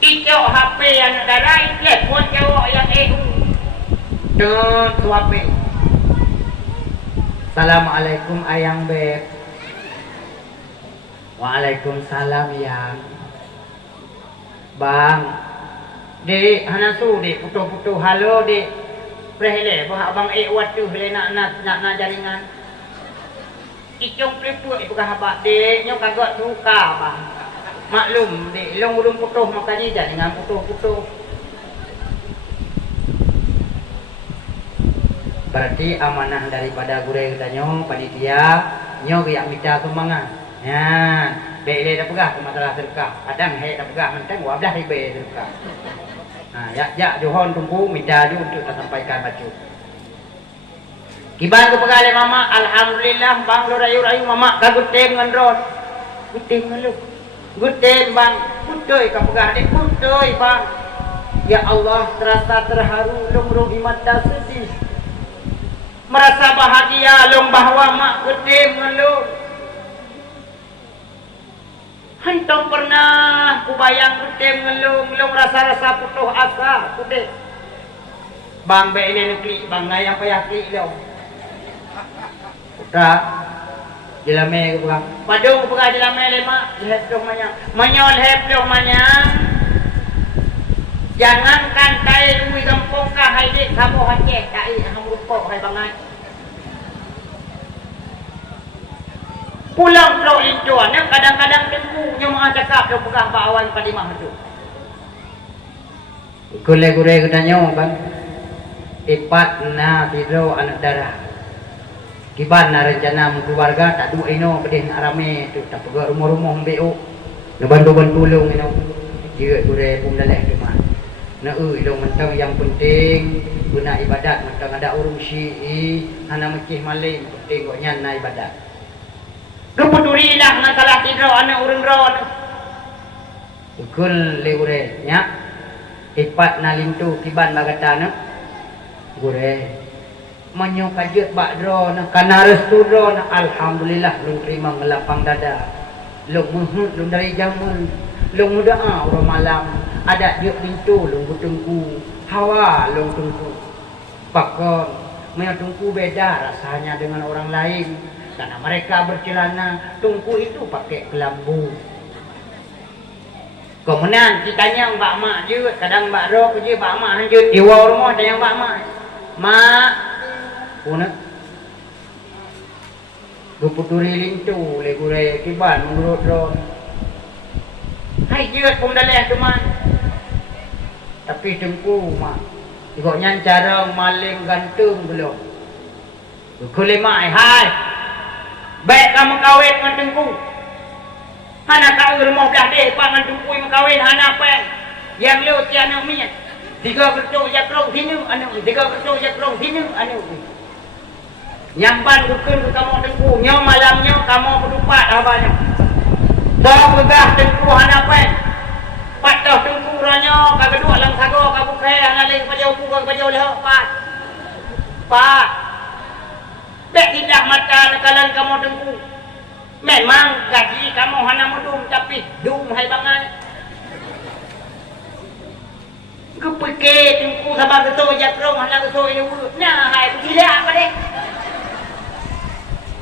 Icok HP yang darai telepon cowok yang Tuh HP. Assalamualaikum ayang beb. Waalaikumsalam yang Bang Dek hanasu dek putuh-putuh halo dek Prehele bahak bang watu hele nak jaringan Icong peliput itu kahabak dek nyo kagak suka bang Maklum dek long urung putuh makanya jaringan putuh-putuh Berarti amanah daripada gurih kita nyo panitia nyo biak minta sumbangan. Ya, bele dah pegah ke masalah sedekah. Kadang he dah pegah mentang wabdah ribe sedekah. Nah, ya johon tunggu minta ju untuk sampaikan baju. Kiban ke pegale mama, alhamdulillah bang lo rayu-rayu mama kagutem ngan ron. Gutem ngan lu. Gutem bang, putoy ka pegah dek putoy bang. Ya Allah, terasa terharu long imata sedih. Merasa bahagia long bahwa mak gede ngelong. Hentong pernah kubayang gede ngelong long rasa-rasa putus asa gede. Bang be ini klik bang ngayang payah klik lo. Putra jelame ku bang. Padung pegah jelame lemak lehep dong manya. Manyol lehep dong manya. Jangankan kai lui kampung ka hai dik kamu hacek kai hang rupok hai bangai. Pulang pro lincuan yang kadang-kadang tengku nya mau cakap do pegah bawan padimah tu. Gule-gule katanya bang. Ipat na tido anak darah. Kiban na rencana keluarga tak dua ino pedih nak rame tu tak pegak rumah-rumah mbeo. Ngebantu-bantu tulung ino. Dia gure pun daleh tu mah. Na dong mentang yang penting guna ibadat mentang ada urung syi'i hana mekih maling penting kok nyan na ibadat. Keputurilah masalah tidur anak urung ron. Ukul leure nya ipat na lintu kiban bagata na gure manyo kajet bak dro na kana restu dro na alhamdulillah lung terima ngelapang dada lung muhut lung dari jamun lung doa urang malam ada dia pintu lung tungku hawa lung tungku pakon punya tungku beda rasanya dengan orang lain karena mereka bercelana tungku itu pakai kelambu. Kemudian kitanya mbak mak je kadang mbak ro je mbak mak hanjut iwa rumah ada yang mbak mak una guputuri lintu legure kiban menurut ron hai je pun daleh teman. Tapi tengku mak ikutnya cara maling gantung belum. Kule mak hai. Baik kamu kawin dengan tengku. Hana kau rumah dah deh pangan tengku yang kawin hana apa? Yang lu tiada minyak. Tiga kerja jakrong sini anu, tiga kerja jakrong sini anu. Nyamban bukan ke kamu tengku, nyo malamnya kamu berdupat abahnya. Dah begah tengku hana apa? Patah tengku ranyo kagedua lang sago kabuke analing pajau bukan pajau leh pat bek tidak mata nekalan kamu tengku memang gaji kamu hana mudum tapi dum hai bangai kepeke tengku sama keto jakrong hana keto ini nah hai gila apa deh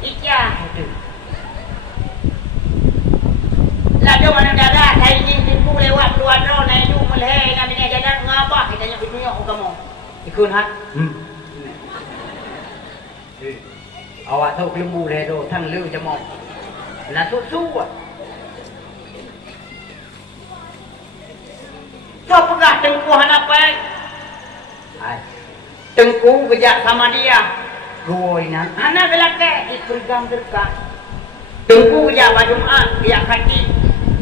iya lado mana darah saya ingin tengku lewat luar ro naik du meleh namanya jalan ngapa kita nya dunia kamu ikut hat awak tahu kelembu le do thang leu jamok là su ah kau pegah tengku apa tengku kerja sama dia ruoina ana belake ikut terka tengku kerja Jumat dia kaki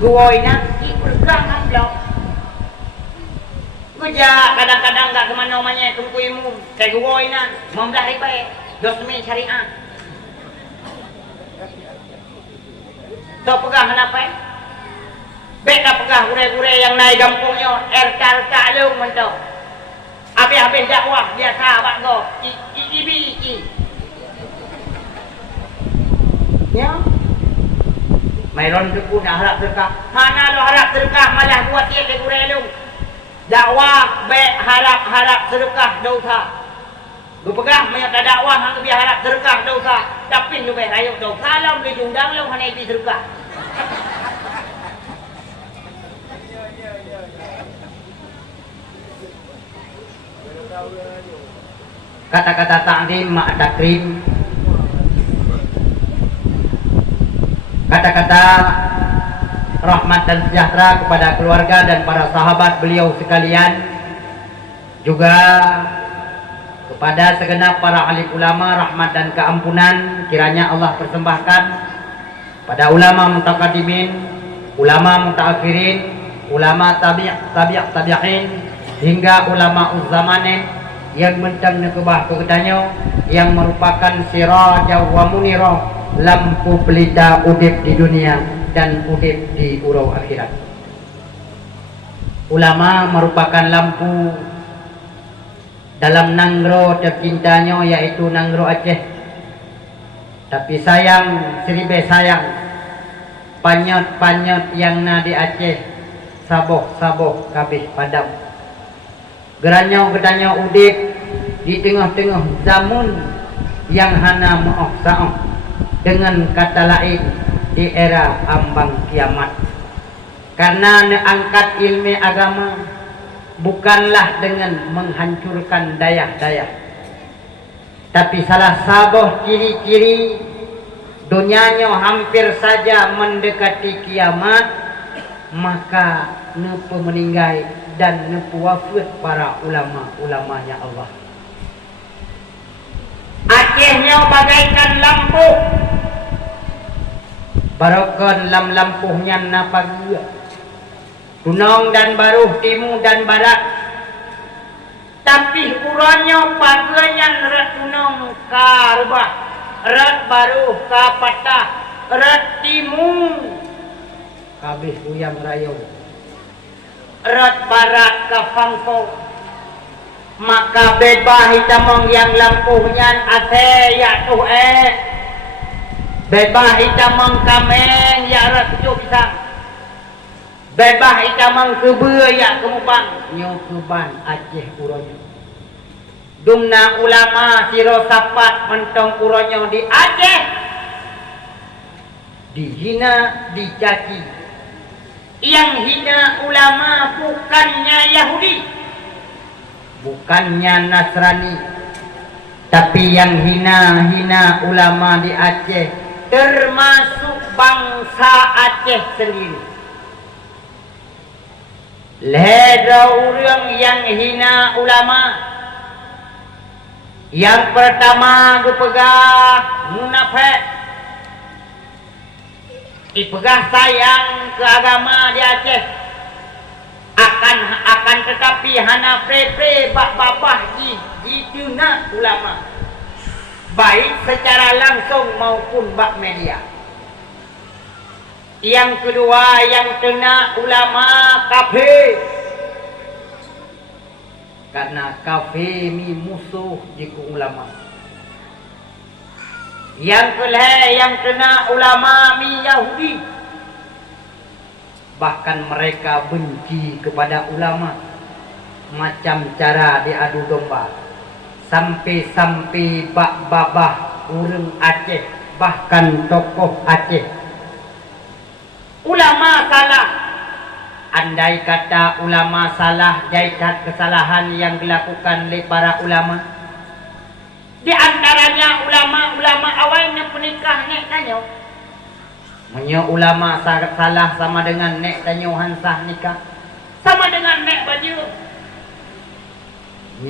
ruoina ikut gang blok kerja kadang-kadang enggak kemana-mana tengku imum kayak ruoina membelah ribai dosmi syariah. Kau pegah kenapa? Beka pegah gure-gure yang naik kampungnya RK lu mentau. Habis-habis dakwah dia sahabat kau. Iki. Ya. Mairon tu pun harap terkah. Mana lo harap terkah malah buat dia ke gure lu. Dakwah be harap sedekah dosa. Lu pegah menyata dakwah hang biar harap sedekah dosa. Tapi lu be rayu dosa lam lu undang lu hanya di sedekah. Kata-kata ta'zim ma' takrim. Kata-kata rahmat dan sejahtera kepada keluarga dan para sahabat beliau sekalian, juga kepada segenap para alim ulama rahmat dan keampunan kiranya Allah persembahkan pada ulama mutaqaddimin, ulama mutaakhirin, ulama tabi'in hingga ulama uzzamanin yang mentang nekebah kegedanyo yang merupakan siraja wa munira, lampu pelita udip di dunia dan udip di urau akhirat. Ulama merupakan lampu dalam nangro tercintanya, yaitu nangro Aceh. Tapi sayang, seribe sayang, panyot-panyot yang na di Aceh saboh-saboh kabeh padam. Geranyo-geranyo udip di tengah-tengah zaman yang hana maaf sa'ah, dengan kata lain di era ambang kiamat. Karena neangkat ilmu agama bukanlah dengan menghancurkan dayah-dayah, tapi salah sabuh ciri-ciri dunianya hampir saja mendekati kiamat, maka nepu meninggal dan nepu wafat para ulama-ulamanya Allah. Acehnya bagaikan lampu, barokon lam lampuhnya napagua tunong dan baruh, timur dan barat. Tapi uranya paganya rat tunong ka rubah, rat baruh ka patah, rat timur kabeh uyang rayo, rat barat ka fangko. Maka bebah hitamong yang lampuhnya ase ya tuh bebah hitamong kameng ya rat tujuh pisang, bebah itamang kebe ya kemupang nyo keban Aceh uronyo. Dumna ulama siro sapat mentong uronyo di Aceh, dihina, dicaci. Yang hina ulama bukannya Yahudi, bukannya Nasrani, tapi yang hina ulama di Aceh termasuk bangsa Aceh sendiri. Leda orang yang hina ulama, yang pertama gupegah munafik, ipegah sayang ke agama di Aceh, akan tetapi hana prepe bak babah ji tuna ulama, baik secara langsung maupun bak media. Yang kedua, yang kena ulama kafe, karena kafe mi musuh jiku ulama. Yang kedua, yang kena ulama mi Yahudi, bahkan mereka benci kepada ulama, macam cara diadu domba, sampai bak babah urang Aceh, bahkan tokoh Aceh. Ulama salah. Andai kata ulama salah, jaikat kesalahan yang dilakukan oleh para ulama. Di antaranya ulama awalnya penikah nek tanyo. Menyo ulama salah sama dengan nek tanyo hansah nikah. Sama dengan nek baju.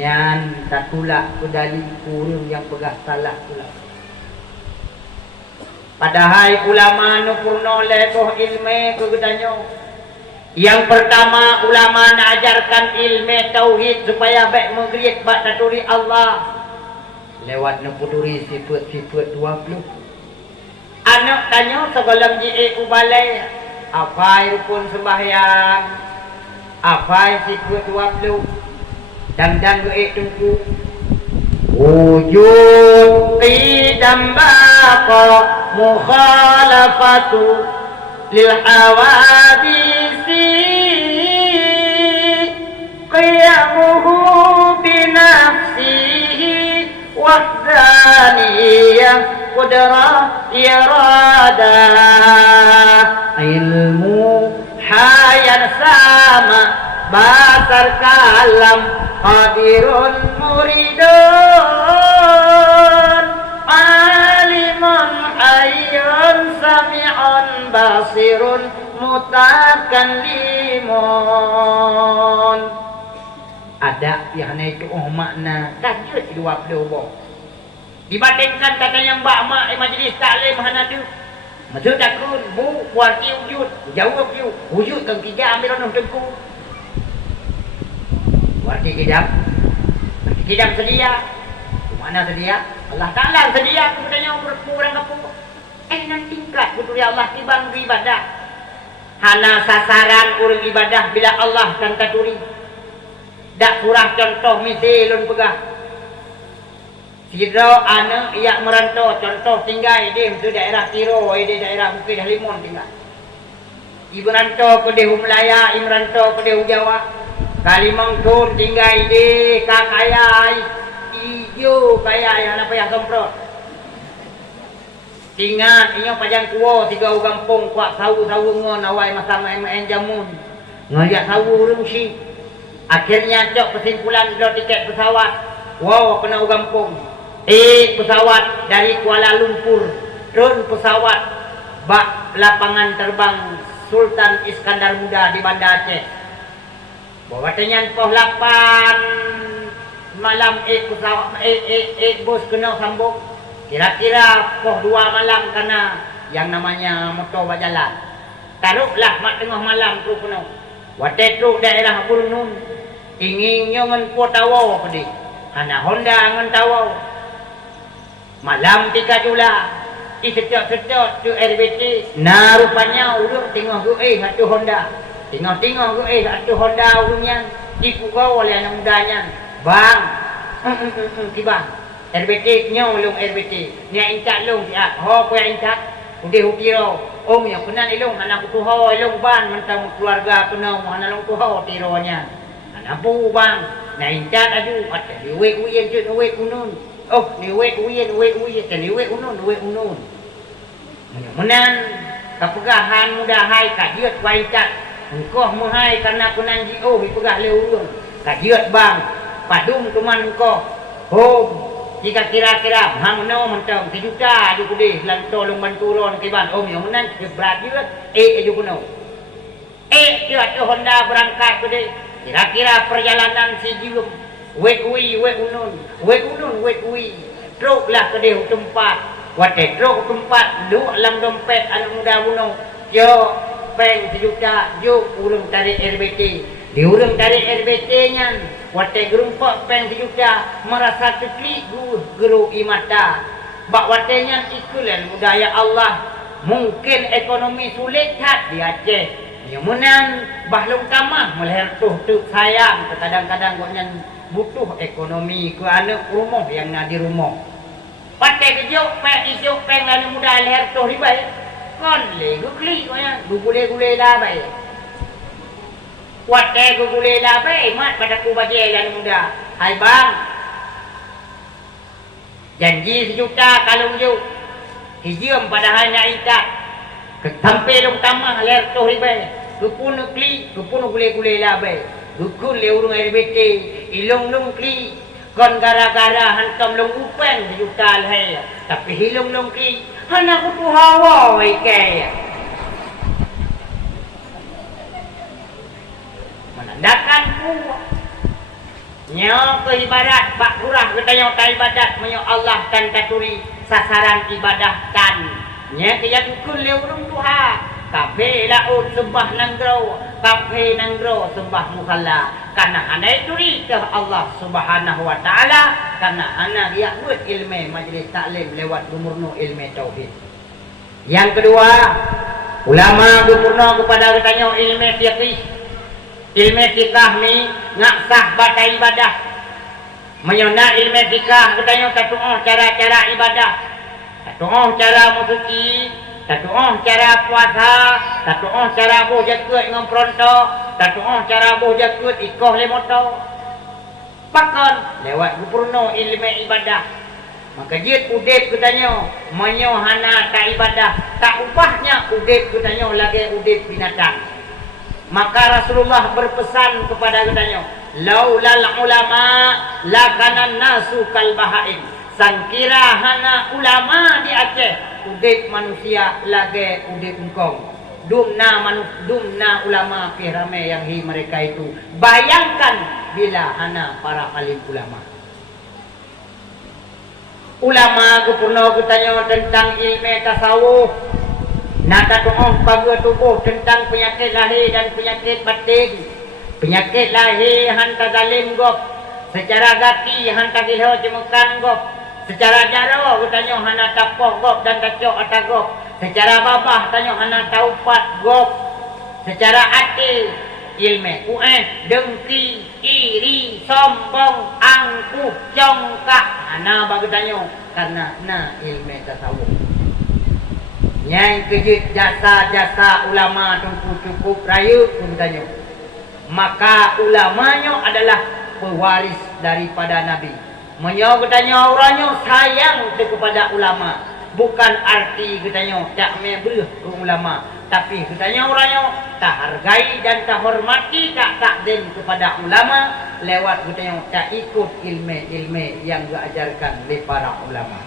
Nyan tatula kudali kurung yang pegah salah ulama. Padahal ulama nupurno lekoh ilmu kegedanyo. Yang pertama, ulama mengajarkan ilmu tauhid supaya baik menggeriat bak taturi Allah lewat nupuduri sifat-sifat 20. Anak tanya sebelum ji ubalai apa rukun sembahyang, apa sifat 20, dan tunggu wujud qidam baqa mukhalafatu lil hawadisi qiyamuhu binafsihi wahdaniyah qudrah iradah ilmu hayat sama basar kalam qadirun muridun alimun ayyun sami'un basirun mutakallimun. Ada yang itu makna tajud 20 dibandingkan kata yang bak-mak majlis taklim hanadu maksud takun bu warti wujud jawab you wujud kan tiga ambil orang tengku warti kidam sedia. Mana sedia? Allah Ta'ala sedia kepadanya orang kampung. Nan tingkat betul ya Allah tibang beribadah. hana sasaran urang ibadah bila Allah dan katuri. Dak kurang contoh misalun pegah. Siro anak ia merantau contoh tinggal di daerah Tiro, di daerah Bukit Halimun tinggal. Ibu rantau ke Dehu Melaya, ibu rantau ke Dehu Jawa. Kalimang Tun tinggal di kakaya ijo kaya yang apa yang semprot. Ingat, inyo pajang kuo tiga gampung kuat sawu-sawu ngon awai masa main jamun. Ngajak sawu urung si. Akhirnya cok kesimpulan do tiket pesawat. Wow, kena gampung. Pesawat dari Kuala Lumpur turun pesawat bak lapangan terbang Sultan Iskandar Muda di Banda Aceh. Bawa tenyan poh 8 malam pesawat bos kena sambung. Kira-kira poh 2 malam karena yang namanya motor berjalan. Taruhlah mak tengah malam tu kena. Wate tu daerah Burunun. Inginnya ngan po tawo pedi. Hana Honda ngan tawo. Malam 3 Julai Secot-secot tu RBT. Nah rupanya urung tengok gue satu Honda. Tengok gue satu Honda urungnya. Tipu kau oleh anak mudanya. Bang tiba RBT nyo long RBT. Nia incak long siap. Ho ko yang incak. Udah ukiro. Om yang kenan ilong anak tu ho ilong ban mentang keluarga kena mana long tu ho tironya. Anak pu bang. Nah incak adu ada liwe uyen je liwe kunun. Oh, liwe uyen, liwe unun. Menan kepegahan mudah hai kajiat waicat. Engkau muhai karena kunan jio pegah leurung. Kajiat bang. Padum tuman engkau. Hom. Jika kira-kira hang no mentang 1 juta aju kudih lan tolong banturon ke ban om yang menan berat juga aju kuno. Kira tu Honda berangkat kudih. Kira-kira perjalanan si jium. Wek unun. Truk lah ke dia tempat. Wate truk tempat duk lam dompet anak muda gunung. Yo peng 1 juta juk urang tarik RBT. Di urang tarik RBT nya. Wate gerumpak peng 1 juta merasa teklik guru imata. Bak wate nya ikulan budaya Allah. Mungkin ekonomi sulit kat di Aceh. Yang menang bahlung tamah melahir tuh sayang kadang-kadang gua butuh ekonomi ke anak rumah yang nak di rumah. Pakai kejuk peng lalu muda leher tu ribai. Kon le gukli ko yan, gugule dah bai. Pakai gugule dah bai, mat pada ku baje lalu muda. Hai bang. Janji 1 juta kalau juk. Hijam pada hanya ikat. Ketampe long tamah leher tu ribai. Kupun gule lah bai. Dukun le urung RBT ilong long kli kon gara-gara hantam long upen 1 juta lahai tapi hilong long kli hana ku tu hawa wei ke menandakan ku nyo ke ibadat bak kurah ketanyo ta ibadat menyo Allah tan katuri sasaran ibadah tan nya ke ya dukun le urung Tuhan kafe laut sembah nanggro kafe nanggro sembah mukalla karena anak itu ke Allah Subhanahu wa taala karena anak dia buat ilmu majlis taklim lewat gumurno ilmu tauhid. Yang kedua, ulama gumurno kepada katanya ilmu fiqih. Ilmu fiqh ni ngaksah bata ibadah. Menyona ilmu fiqh katanya tatuh cara-cara ibadah. Tatuh cara musuki tatuh cara puasa, tatuh cara boh jaket dengan pronto, tatuh cara boh jaket ikoh le moto. Pakon lewat gupurno ilmu ibadah. Maka jit udip katanya menyo hana ta ibadah, tak upahnya udip katanya lagi udip binatang. Maka Rasulullah berpesan kepada katanya, laulal ulama lakana nasu kal bahaim. Sangkira hana ulama di Aceh udip manusia lagi udip engkong. Dumna ulama pirame yang hi mereka itu. Bayangkan bila hana para alim ulama. Ulama gupurno kutanya tentang ilmu tasawuf. Nata doong bagi tubuh tentang penyakit lahir dan penyakit batin. Penyakit lahir hanta zalim gop. Secara gati hanta gilho cemukan gop. Secara jaro kutanya hana tapoh gop dan tacok atagop. Secara babah tanya hana taupat gop. secara hati ilmu dengki iri sombong angkuh congkak ana bagusnya karena ilmu tasawuf nyai kejut jasa-jasa ulama tungku cukup raya pun tanya maka ulamanya adalah pewaris daripada Nabi menyo katanya orangnya sayang kepada ulama bukan arti katanya tak mebreh ke ulama tapi katanya orangnya tak hargai dan tak hormati tak takdim kepada ulama lewat katanya tak ikut ilmu yang diajarkan oleh para ulama.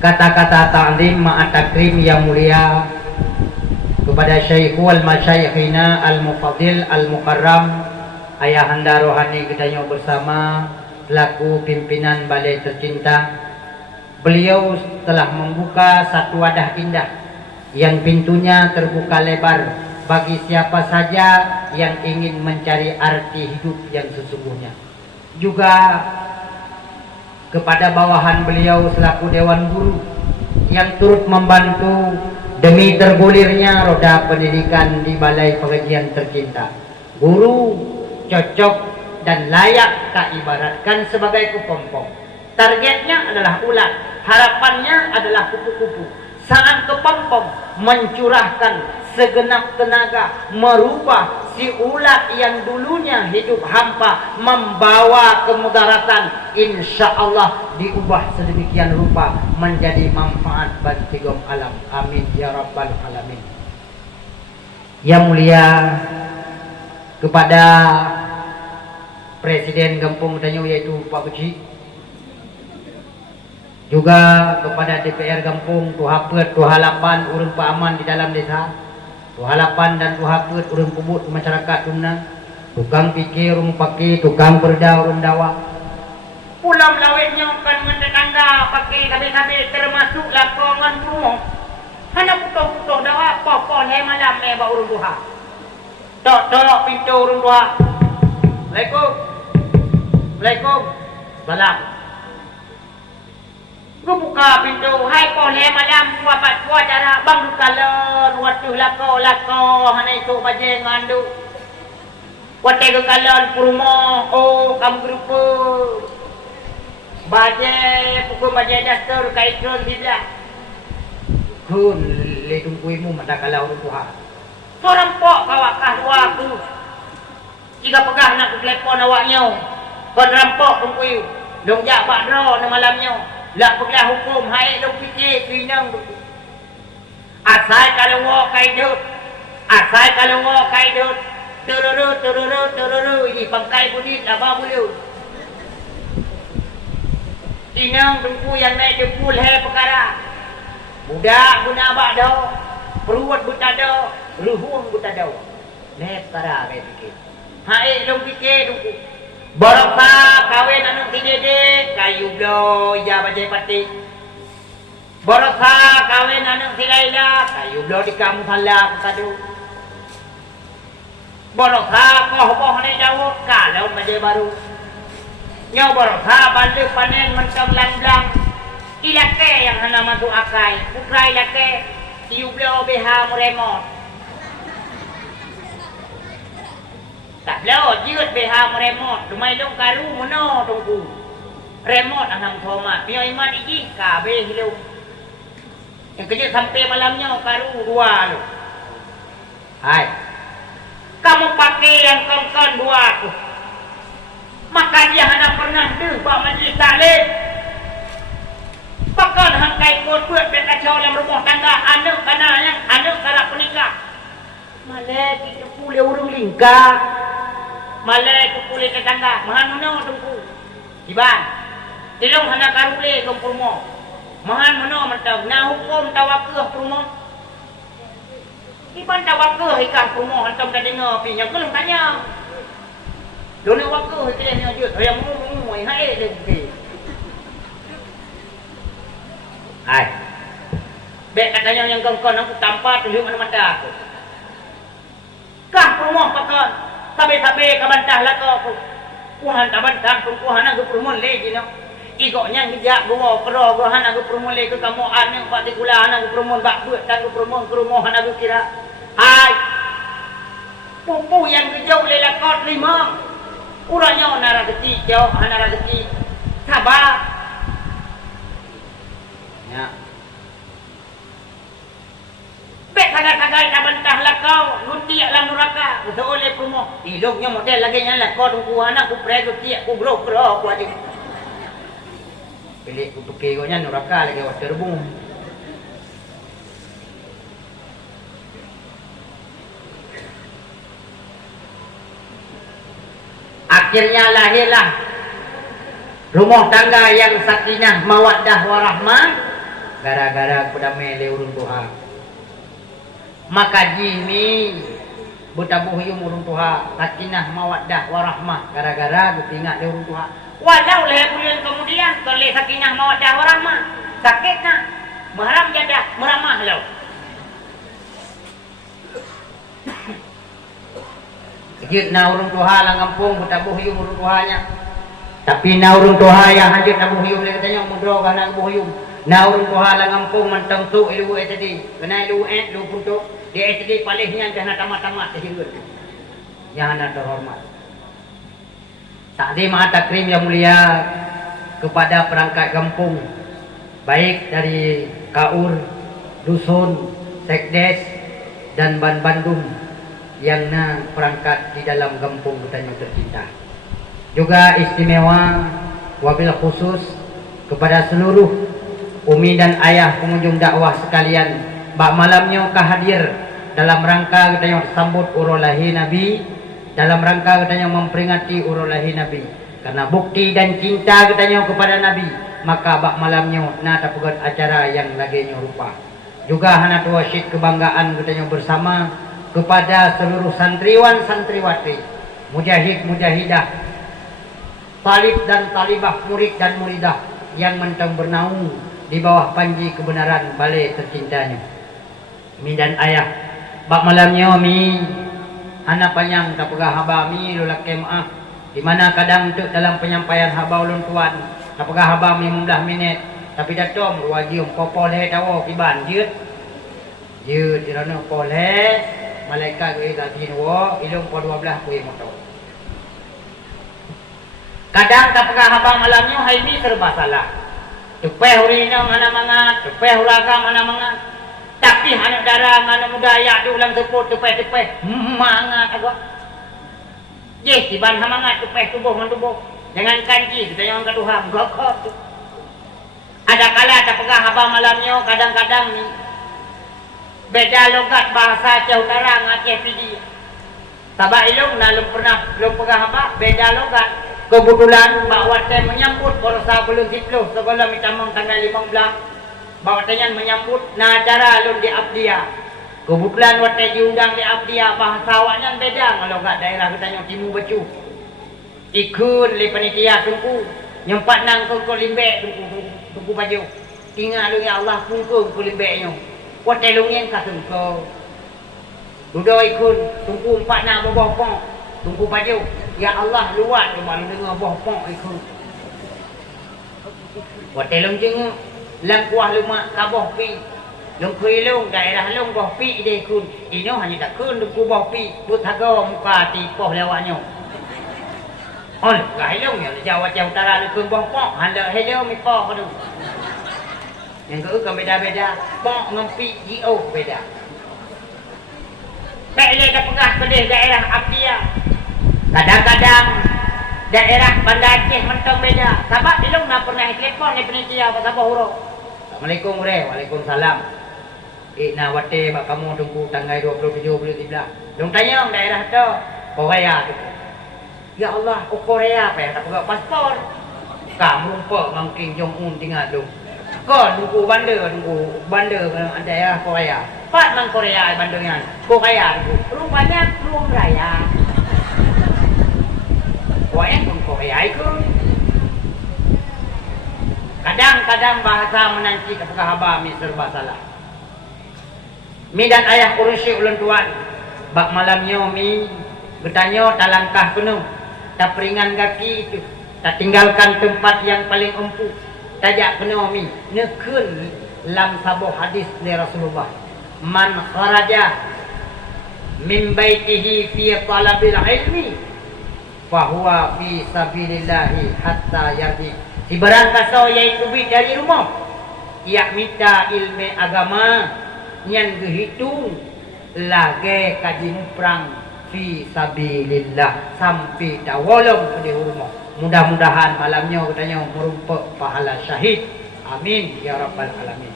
Kata-kata ta'zim ma'a takrim yang mulia kepada Syekhul Masyayikhina Al-Mufaddil Al-Mukarram ayahanda rohani katanya bersama selaku pimpinan balai tercinta. Beliau telah membuka satu wadah indah yang pintunya terbuka lebar bagi siapa saja yang ingin mencari arti hidup yang sesungguhnya. Juga kepada bawahan beliau selaku Dewan Guru yang turut membantu demi tergulirnya roda pendidikan di Balai Pengajian tercinta. Guru cocok dan layak tak ibaratkan sebagai kepompong. Targetnya adalah ulat, harapannya adalah kupu-kupu. Saat kepompong mencurahkan segenap tenaga merubah si ulat yang dulunya hidup hampa membawa kemudaratan, insya Allah diubah sedemikian rupa menjadi manfaat bagi alam. Amin ya rabbal alamin. Yang mulia kepada Presiden Kampung Tanyo yaitu Pak Beci, juga kepada DPR Kampung Tuhapet, Tuhalapan, urang Paaman di dalam desa, Tuhalapan dan Tuhapet, urang Pubut masyarakat Tumna, tukang pikir, urang paki, tukang perda, urang dawa. Pulau lawetnya kan dengan tetangga pakai kabe-kabe termasuk lakongan rumah. Hanya putus-putus dawa, pokok hai malam ba urang duha. Tok pintu urang duha. Assalamualaikum. Salam. Gua buka pintu, hai poleh malam buat cara bang kalon waktu lako hana itu baje ngandu. Wate ke kalon purmo kamu grupo. Baje pukul baje dasar kaitron tidak. Kun le tungkuimu mata kalau ruha. Sorang pok kawakah waktu. Jika pegah nak ke telepon awaknya. Kon rampok tungkuiu. Dong jak bakdro na malamnya. Lah pegah hukum hai dong fikir pinang asal kalau wo kaidut tururu ini bangkai bunit apa boleh pinang tungku yang naik jempul hai perkara budak guna bakdo peruat butado ruhung butado le perkara kayak fikir hai dong fikir tungku Boroksa kawin anu tidede kayu blo ya bajai pati. Boroksa kawin anu silaila kayu blo di kamu salah kadu. Boroksa koh ni jauh kalau bajai baru. Nyo boroksa bantu panen mencam lang-lang. Ilake yang hana masuk akai, putrai ilake kayu blo beha muremot. Tak belo jiut beha meremot dumai dong karu mono tunggu remot anam thomat pio iman iji kabe hilu yang kerja sampai malamnya karu dua lu hai kamu pakai yang kawan dua tuh maka dia hana pernah tuh bawa majlis taklim pakan hangkai kot buat kacau dalam rumah tangga anak kana yang anak kalak penikah malah kita pulih urung lingkar malai kupuli tetangga mahan mana tungku iban tilong hana karule kompurmo mahan mana mentang na hukum tawakeh purmo iban tawakeh ikah purmo hantam dah dengar pinya kelong tanya dona wakeh ikah ni ajut yang mu hai dengki hai bek katanya yang kongkon aku tampak tunjuk mana-mana aku kah purmo pakon sabe-sabe kabantah lah kau kuhan tabantah kuhan aku perumon lagi no igoknya ngejak gua kero gua han aku perumon lagi kamu aneh pak di gula aku perumon bak buat aku perumon ke rumah aku kira hai Pupu yang kejauh lelakot lima. Uranya ana rezeki jauh, ana rezeki sabar. Ya. Bek kagai-kagai tak bentah lah kau, gunti alam neraka. Betul oleh promo. Hidupnya model lagi nyala kau tunggu anak ku prego tiak ku bro ku aja. Pilih ku tuke kau nya neraka lagi water bung. Akhirnya lahirlah rumah tangga yang sakinah mawaddah warahmah gara-gara kudame leurun Tuhan. Maka jimi butabuh yung urun Tuhan sakinah mawaddah warahmah gara-gara gutinga leurun Tuhan. Walau bulan kemudian kalau sakinah mawaddah warahmah sakit na maharam jadah meramah lo. Hajit na urung Tuhan lang kampung butabuh yung urung Tuhannya. Tapi na urung Tuhan yang hajit na buhyum lang katanya mudro ka na buhyum. Na urung Tuhan lang kampung mantang tu ilu tadi. Kena ilu lu punto dia tadi palihnya jangan tamat-tamat sehingga. Jangan terhormat. Takdim takrim yang mulia kepada perangkat kampung baik dari Kaur, Dusun, Sekdes dan Bandung yang perangkat di dalam kampung kita yang tercinta. Juga istimewa wabil khusus kepada seluruh umi dan ayah pengunjung dakwah sekalian. Bak malamnya hadir dalam rangka kita yang sambut urulahi Nabi, dalam rangka kita yang memperingati urulahi Nabi. Karena bukti dan cinta kita yang kepada Nabi, maka bak malamnya tapugat acara yang lagi rupa. Juga hana wasyid kebanggaan kita yang bersama kepada seluruh santriwan santriwati, mujahid mujahidah, talib dan talibah, murid dan muridah yang mentang bernaung di bawah panji kebenaran balai tercintanya. Mi dan ayah bak malamnya mi anak panjang tapegah haba mi lulak kemaah di mana kadang tu dalam penyampaian haba ulun tuan tapegah haba mi 15 minit tapi datom ruajium popoleh tawo kiban jeut dirana poleh malaikat kuih gatin wo ilung po 12 kuih motor. Kadang tapegah haba malamnya hai mi serba salah. Tupeh urina mana mangat, tupeh uraga mana mangat. Tapi anak darah anak muda ya di ulang seput tupeh mangat agak. Yes, tiban hamangat tupeh tubuh mantubuh. Jangan kanji kita jangan kaduham gokok tu. Ada kala tapegah haba malamnya kadang-kadang ni beda logat bahasa Aceh Utara dengan Aceh Pidi. Tabak ilung belum pegah apa beda logat. Kebetulan Mbak Wate menyambut korsa belum sipluh segala mitamang tanggal 15. Mbak Watenya menyambut na acara alun di Abdia. Kebetulan Wate diundang di Abdia bahasa awaknya beda dengan logat daerah kita yang Timu Becu. Ikut li panitia tungku nyempat nang ke limbek tungku baju. Tinggal lu ya Allah pungku limbeknya. Wate lungyen kasem ko. Dudo ikun tungku 4 na bawah pong. Tungku baju. Ya Allah luat tu malu dengar bawah pong ikun. Wate lungjeng lang kuah lumak kabah pi. Lung kuilung daerah lung bawah pi de ikun. Ino hanya tak kun tungku bawah pi. Butaga muka tipoh lewatnya. On gailung ya Jawa Utara ikun bawah pong. Handa hello mi poh tu. Yang kedua kan beda-beda. Pok ngempi GO beda. Tak boleh dah pegah pedih daerah Abdia. Kadang-kadang daerah Banda Aceh mentang beda. Sebab belum nak pernah telefon ni penitia apa sabah huruf. Assalamualaikum ure. Waalaikumsalam. Na wate bak kamu tunggu tanggal 27 bulan 13. Dong tanya daerah tu. Korea tu. Ya Allah, Korea apa ya? Tak pegang paspor. Kamu rumpah mungkin Jong Un tinggal tu. Kau tunggu bandar daerah Korea. Pak mang Korea bandungnya. Korea tu. Rupanya belum raya. Korea pun Korea itu. Kadang-kadang bahasa menanci kepada haba mi serba salah. Mi dan ayah urusi ulun tuan. Bak malamnya mi bertanya talangkah penuh. Tak peringan kaki itu. Tak tinggalkan tempat yang paling empuk. Tajak penuh mi nekun lam sabuh hadis dari Rasulullah. Man kharaja min baitihi fi talabil ilmi fahuwa fi sabilillahi hatta yardi. Si barang kasau yang kubit dari rumah ia minta ilmu agama yang berhitung lagi kaji perang fi sabilillah sampai dawalong di rumah. Mudah-mudahan malamnya katanya merumpuk pahala syahid. Amin ya rabbal alamin.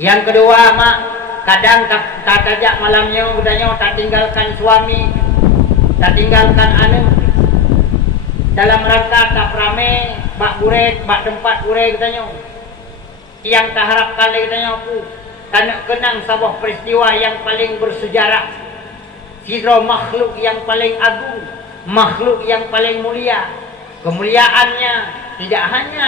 Yang kedua, mak, kadang tak ajak malamnya katanya tak tinggalkan suami, tak tinggalkan anak. Dalam rangka tak rame, bak gurek, bak tempat gurek katanya. Yang tak harapkan lagi katanya aku tak kenang sebuah peristiwa yang paling bersejarah. Sidro makhluk yang paling agung, makhluk yang paling mulia. Kemuliaannya tidak hanya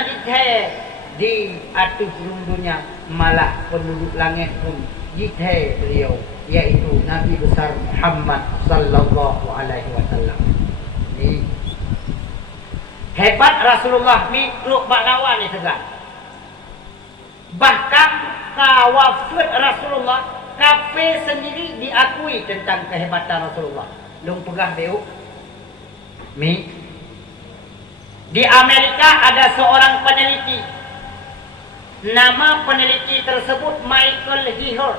di atas dunia, malah penduduk langit pun jithai beliau, yaitu Nabi besar Muhammad sallallahu alaihi wasallam. Ni hebat Rasulullah ni klub bakawan ni tegak. Bahkan kawafat Rasulullah, kafe sendiri diakui tentang kehebatan Rasulullah. Long pegah beu. Mi di Amerika ada seorang peneliti. Nama peneliti tersebut Michael Hihor.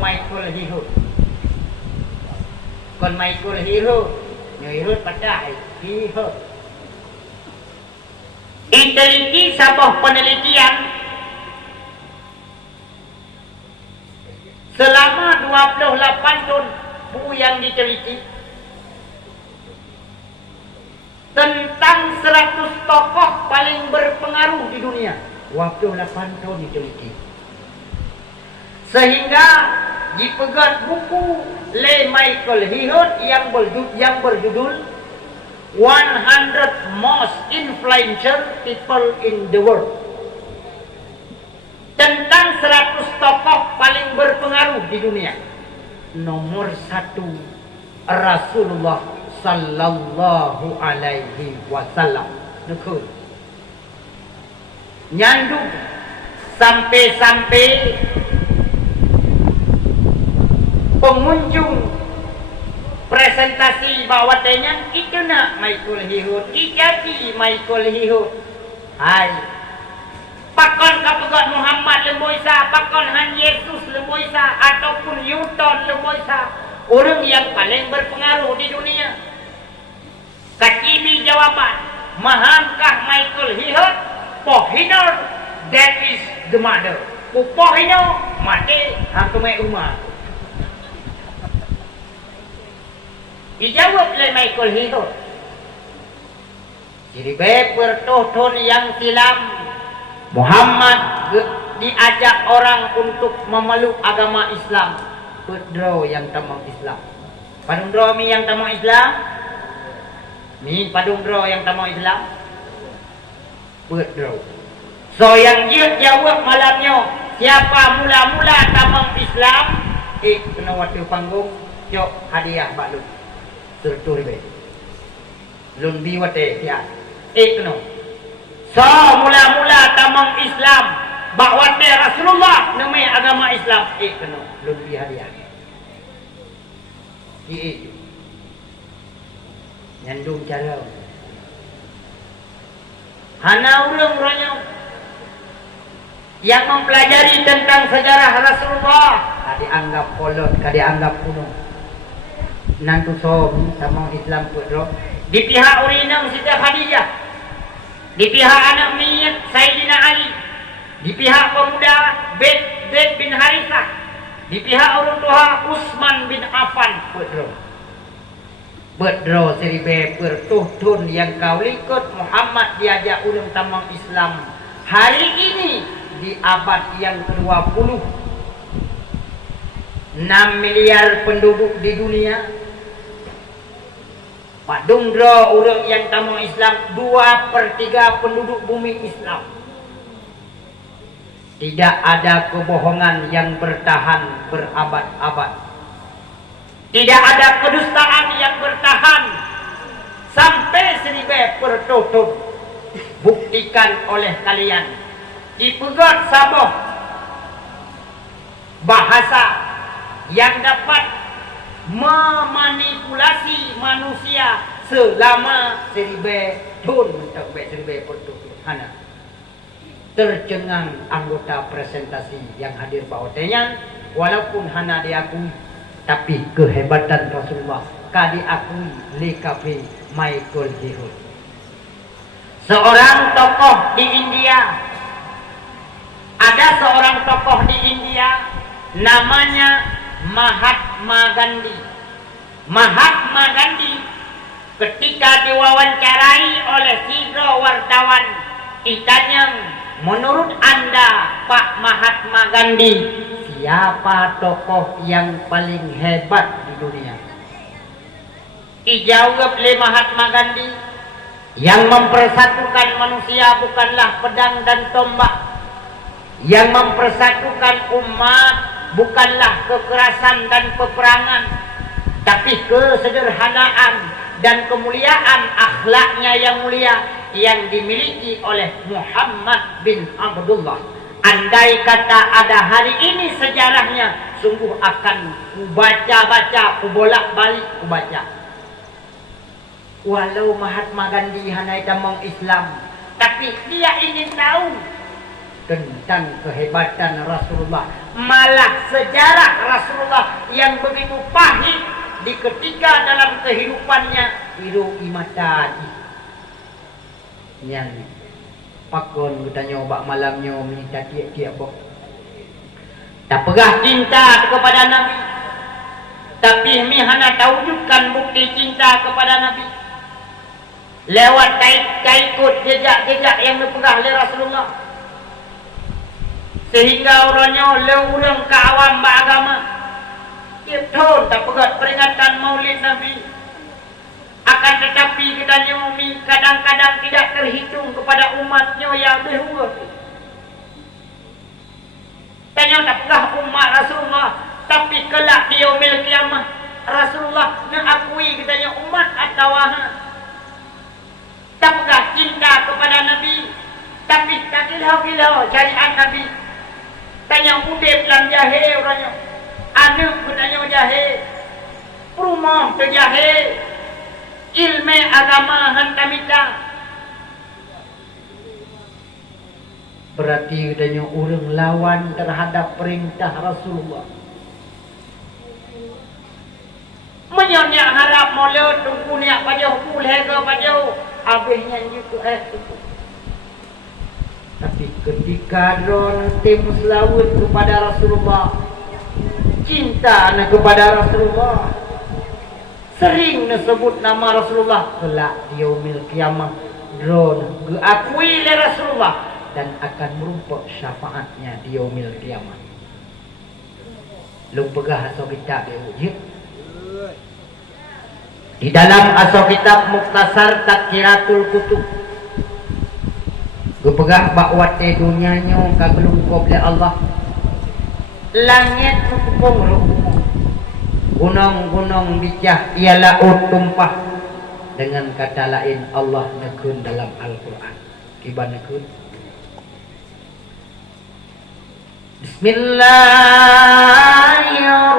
Michael Hihor. Kon Michael Hihor. Hihor pada Hihor. Diteliti sebuah penelitian selama 28 tahun buku yang diteliti tentang 100 tokoh paling berpengaruh di dunia. Waktu 8 tahun diteliti. Sehingga dipegat buku Le Michael Hihor yang berjudul 100 Most Influential People in the World. Tentang 100 tokoh paling berpengaruh di dunia. Nomor 1 Rasulullah sallallahu alaihi wasallam. Nukul. Nyandung sampai-sampai pengunjung presentasi bawatnya itu nak Michael Hihor, jadi Michael Hihor. Hai, pakon kapegat Muhammad lemboisa, pakon Han Yesus lemboisa, ataupun Newton lemboisa, orang yang paling berpengaruh di dunia. Kacibi jawaban, mahankah Michael Hihor? Pohino, that is the mother. Pohino, mati, hantumai rumah. Dijawab oleh Michael Hihor. Jadi bertohon yang silam, Muhammad diajak orang untuk memeluk agama Islam. Pedro yang tamang Islam. Padung dro mi yang tamang Islam. Mi padung dro yang tamang Islam. Pedro. So yang dia jawab malamnya, siapa mula-mula tamang Islam? Kena waktu panggung, jok hadiah balut. Tertur be. Lun biwate ya. Kena. So mula-mula tamang Islam, bakwate Rasulullah nama agama Islam. Kena. Lun bi hadiah. Ki nyandung cara. Hana urang ranya yang mempelajari tentang sejarah Rasulullah dianggap kolot, dianggap kuno. Nantu som sama Islam pedro. Di pihak urinang Siti Khadijah, di pihak anak Miyat Sayyidina Ali, di pihak pemuda Zaid bin Harithah, di pihak orang tua Utsman bin Affan pedro. Bedro seribe pertuhtun yang kau likut Muhammad diajak ulung tamang Islam hari ini di abad yang ke-20. 6 miliar penduduk di dunia. Padung dro urang yang tamang Islam 2/3 penduduk bumi Islam. Tidak ada kebohongan yang bertahan berabad-abad. Tidak ada kedustaan yang bertahan sampai 1000 pertutup. Buktikan oleh kalian. Dipegat saboh bahasa yang dapat memanipulasi manusia selama 1000 tahun mentok 1000 pertutup hana tercengang anggota presentasi yang hadir bawatnya walaupun hana diakui tapi kehebatan Rasulullah diakui lekafe Michael Jehud seorang tokoh di India. Ada seorang tokoh di India namanya Mahatma Gandhi. Mahatma Gandhi ketika diwawancarai oleh 3 wartawan ditanya, menurut Anda Pak Mahatma Gandhi siapa tokoh yang paling hebat di dunia? Dijawab oleh Mahatma Gandhi, yang mempersatukan manusia bukanlah pedang dan tombak, yang mempersatukan umat bukanlah kekerasan dan peperangan, tapi kesederhanaan dan kemuliaan akhlaknya yang mulia yang dimiliki oleh Muhammad bin Abdullah. Andai kata ada hari ini sejarahnya, sungguh akan kubaca-baca, kubolak-balik kubaca. Walau Mahatma Gandhi hanya damang Islam, tapi dia ingin tahu tentang kehebatan Rasulullah. Malah sejarah Rasulullah yang begitu pahit di ketika dalam kehidupannya iru imatadi yang pakon kita nyoba malamnya minta tiap-tiap bok tak pegah cinta kepada Nabi, tapi mi hana wujudkan bukti cinta kepada Nabi lewat ikut jejak-jejak yang dipegah oleh Rasulullah, sehingga orangnya lewurang ke awam beragama tiap tahun tak pegat peringatan maulid Nabi. Akan tetapi kita nyomi kadang-kadang tidak terhitung kepada umatnya yang behua. Tanya tak pegah umat Rasulullah, tapi kelak di yaumil kiamah Rasulullah nak akui katanya umat atau tak pegah cinta kepada Nabi, tapi tak kilau-kilau syariat Nabi. Tanya udip dalam jahil orangnya, anak katanya jahil, rumah tu jahil, ilmu agama hantamita. Berarti katanya orang lawan terhadap perintah Rasulullah. Menyonya harap mulut tunggu niak pajau boleh ke pajau habisnya gitu tapi ketika drone tim selawut kepada Rasulullah, cinta kepada Rasulullah, sering disebut nama Rasulullah, kelak di yaumil kiamah drone diakui oleh Rasulullah dan akan merumpuk syafaatnya di yaumil kiamah. Lu pegah asal kitab dia di dalam asal kitab Mukhtasar Tadkiratul Kutub gepegah bakwat dunianya kagelungkop oleh Allah, langit mengkupung gunung-gunung bijah ialah tumpah. Dengan kata lain Allah nekun dalam Al-Quran kiban nekun Bismillahirrahmanirrahim.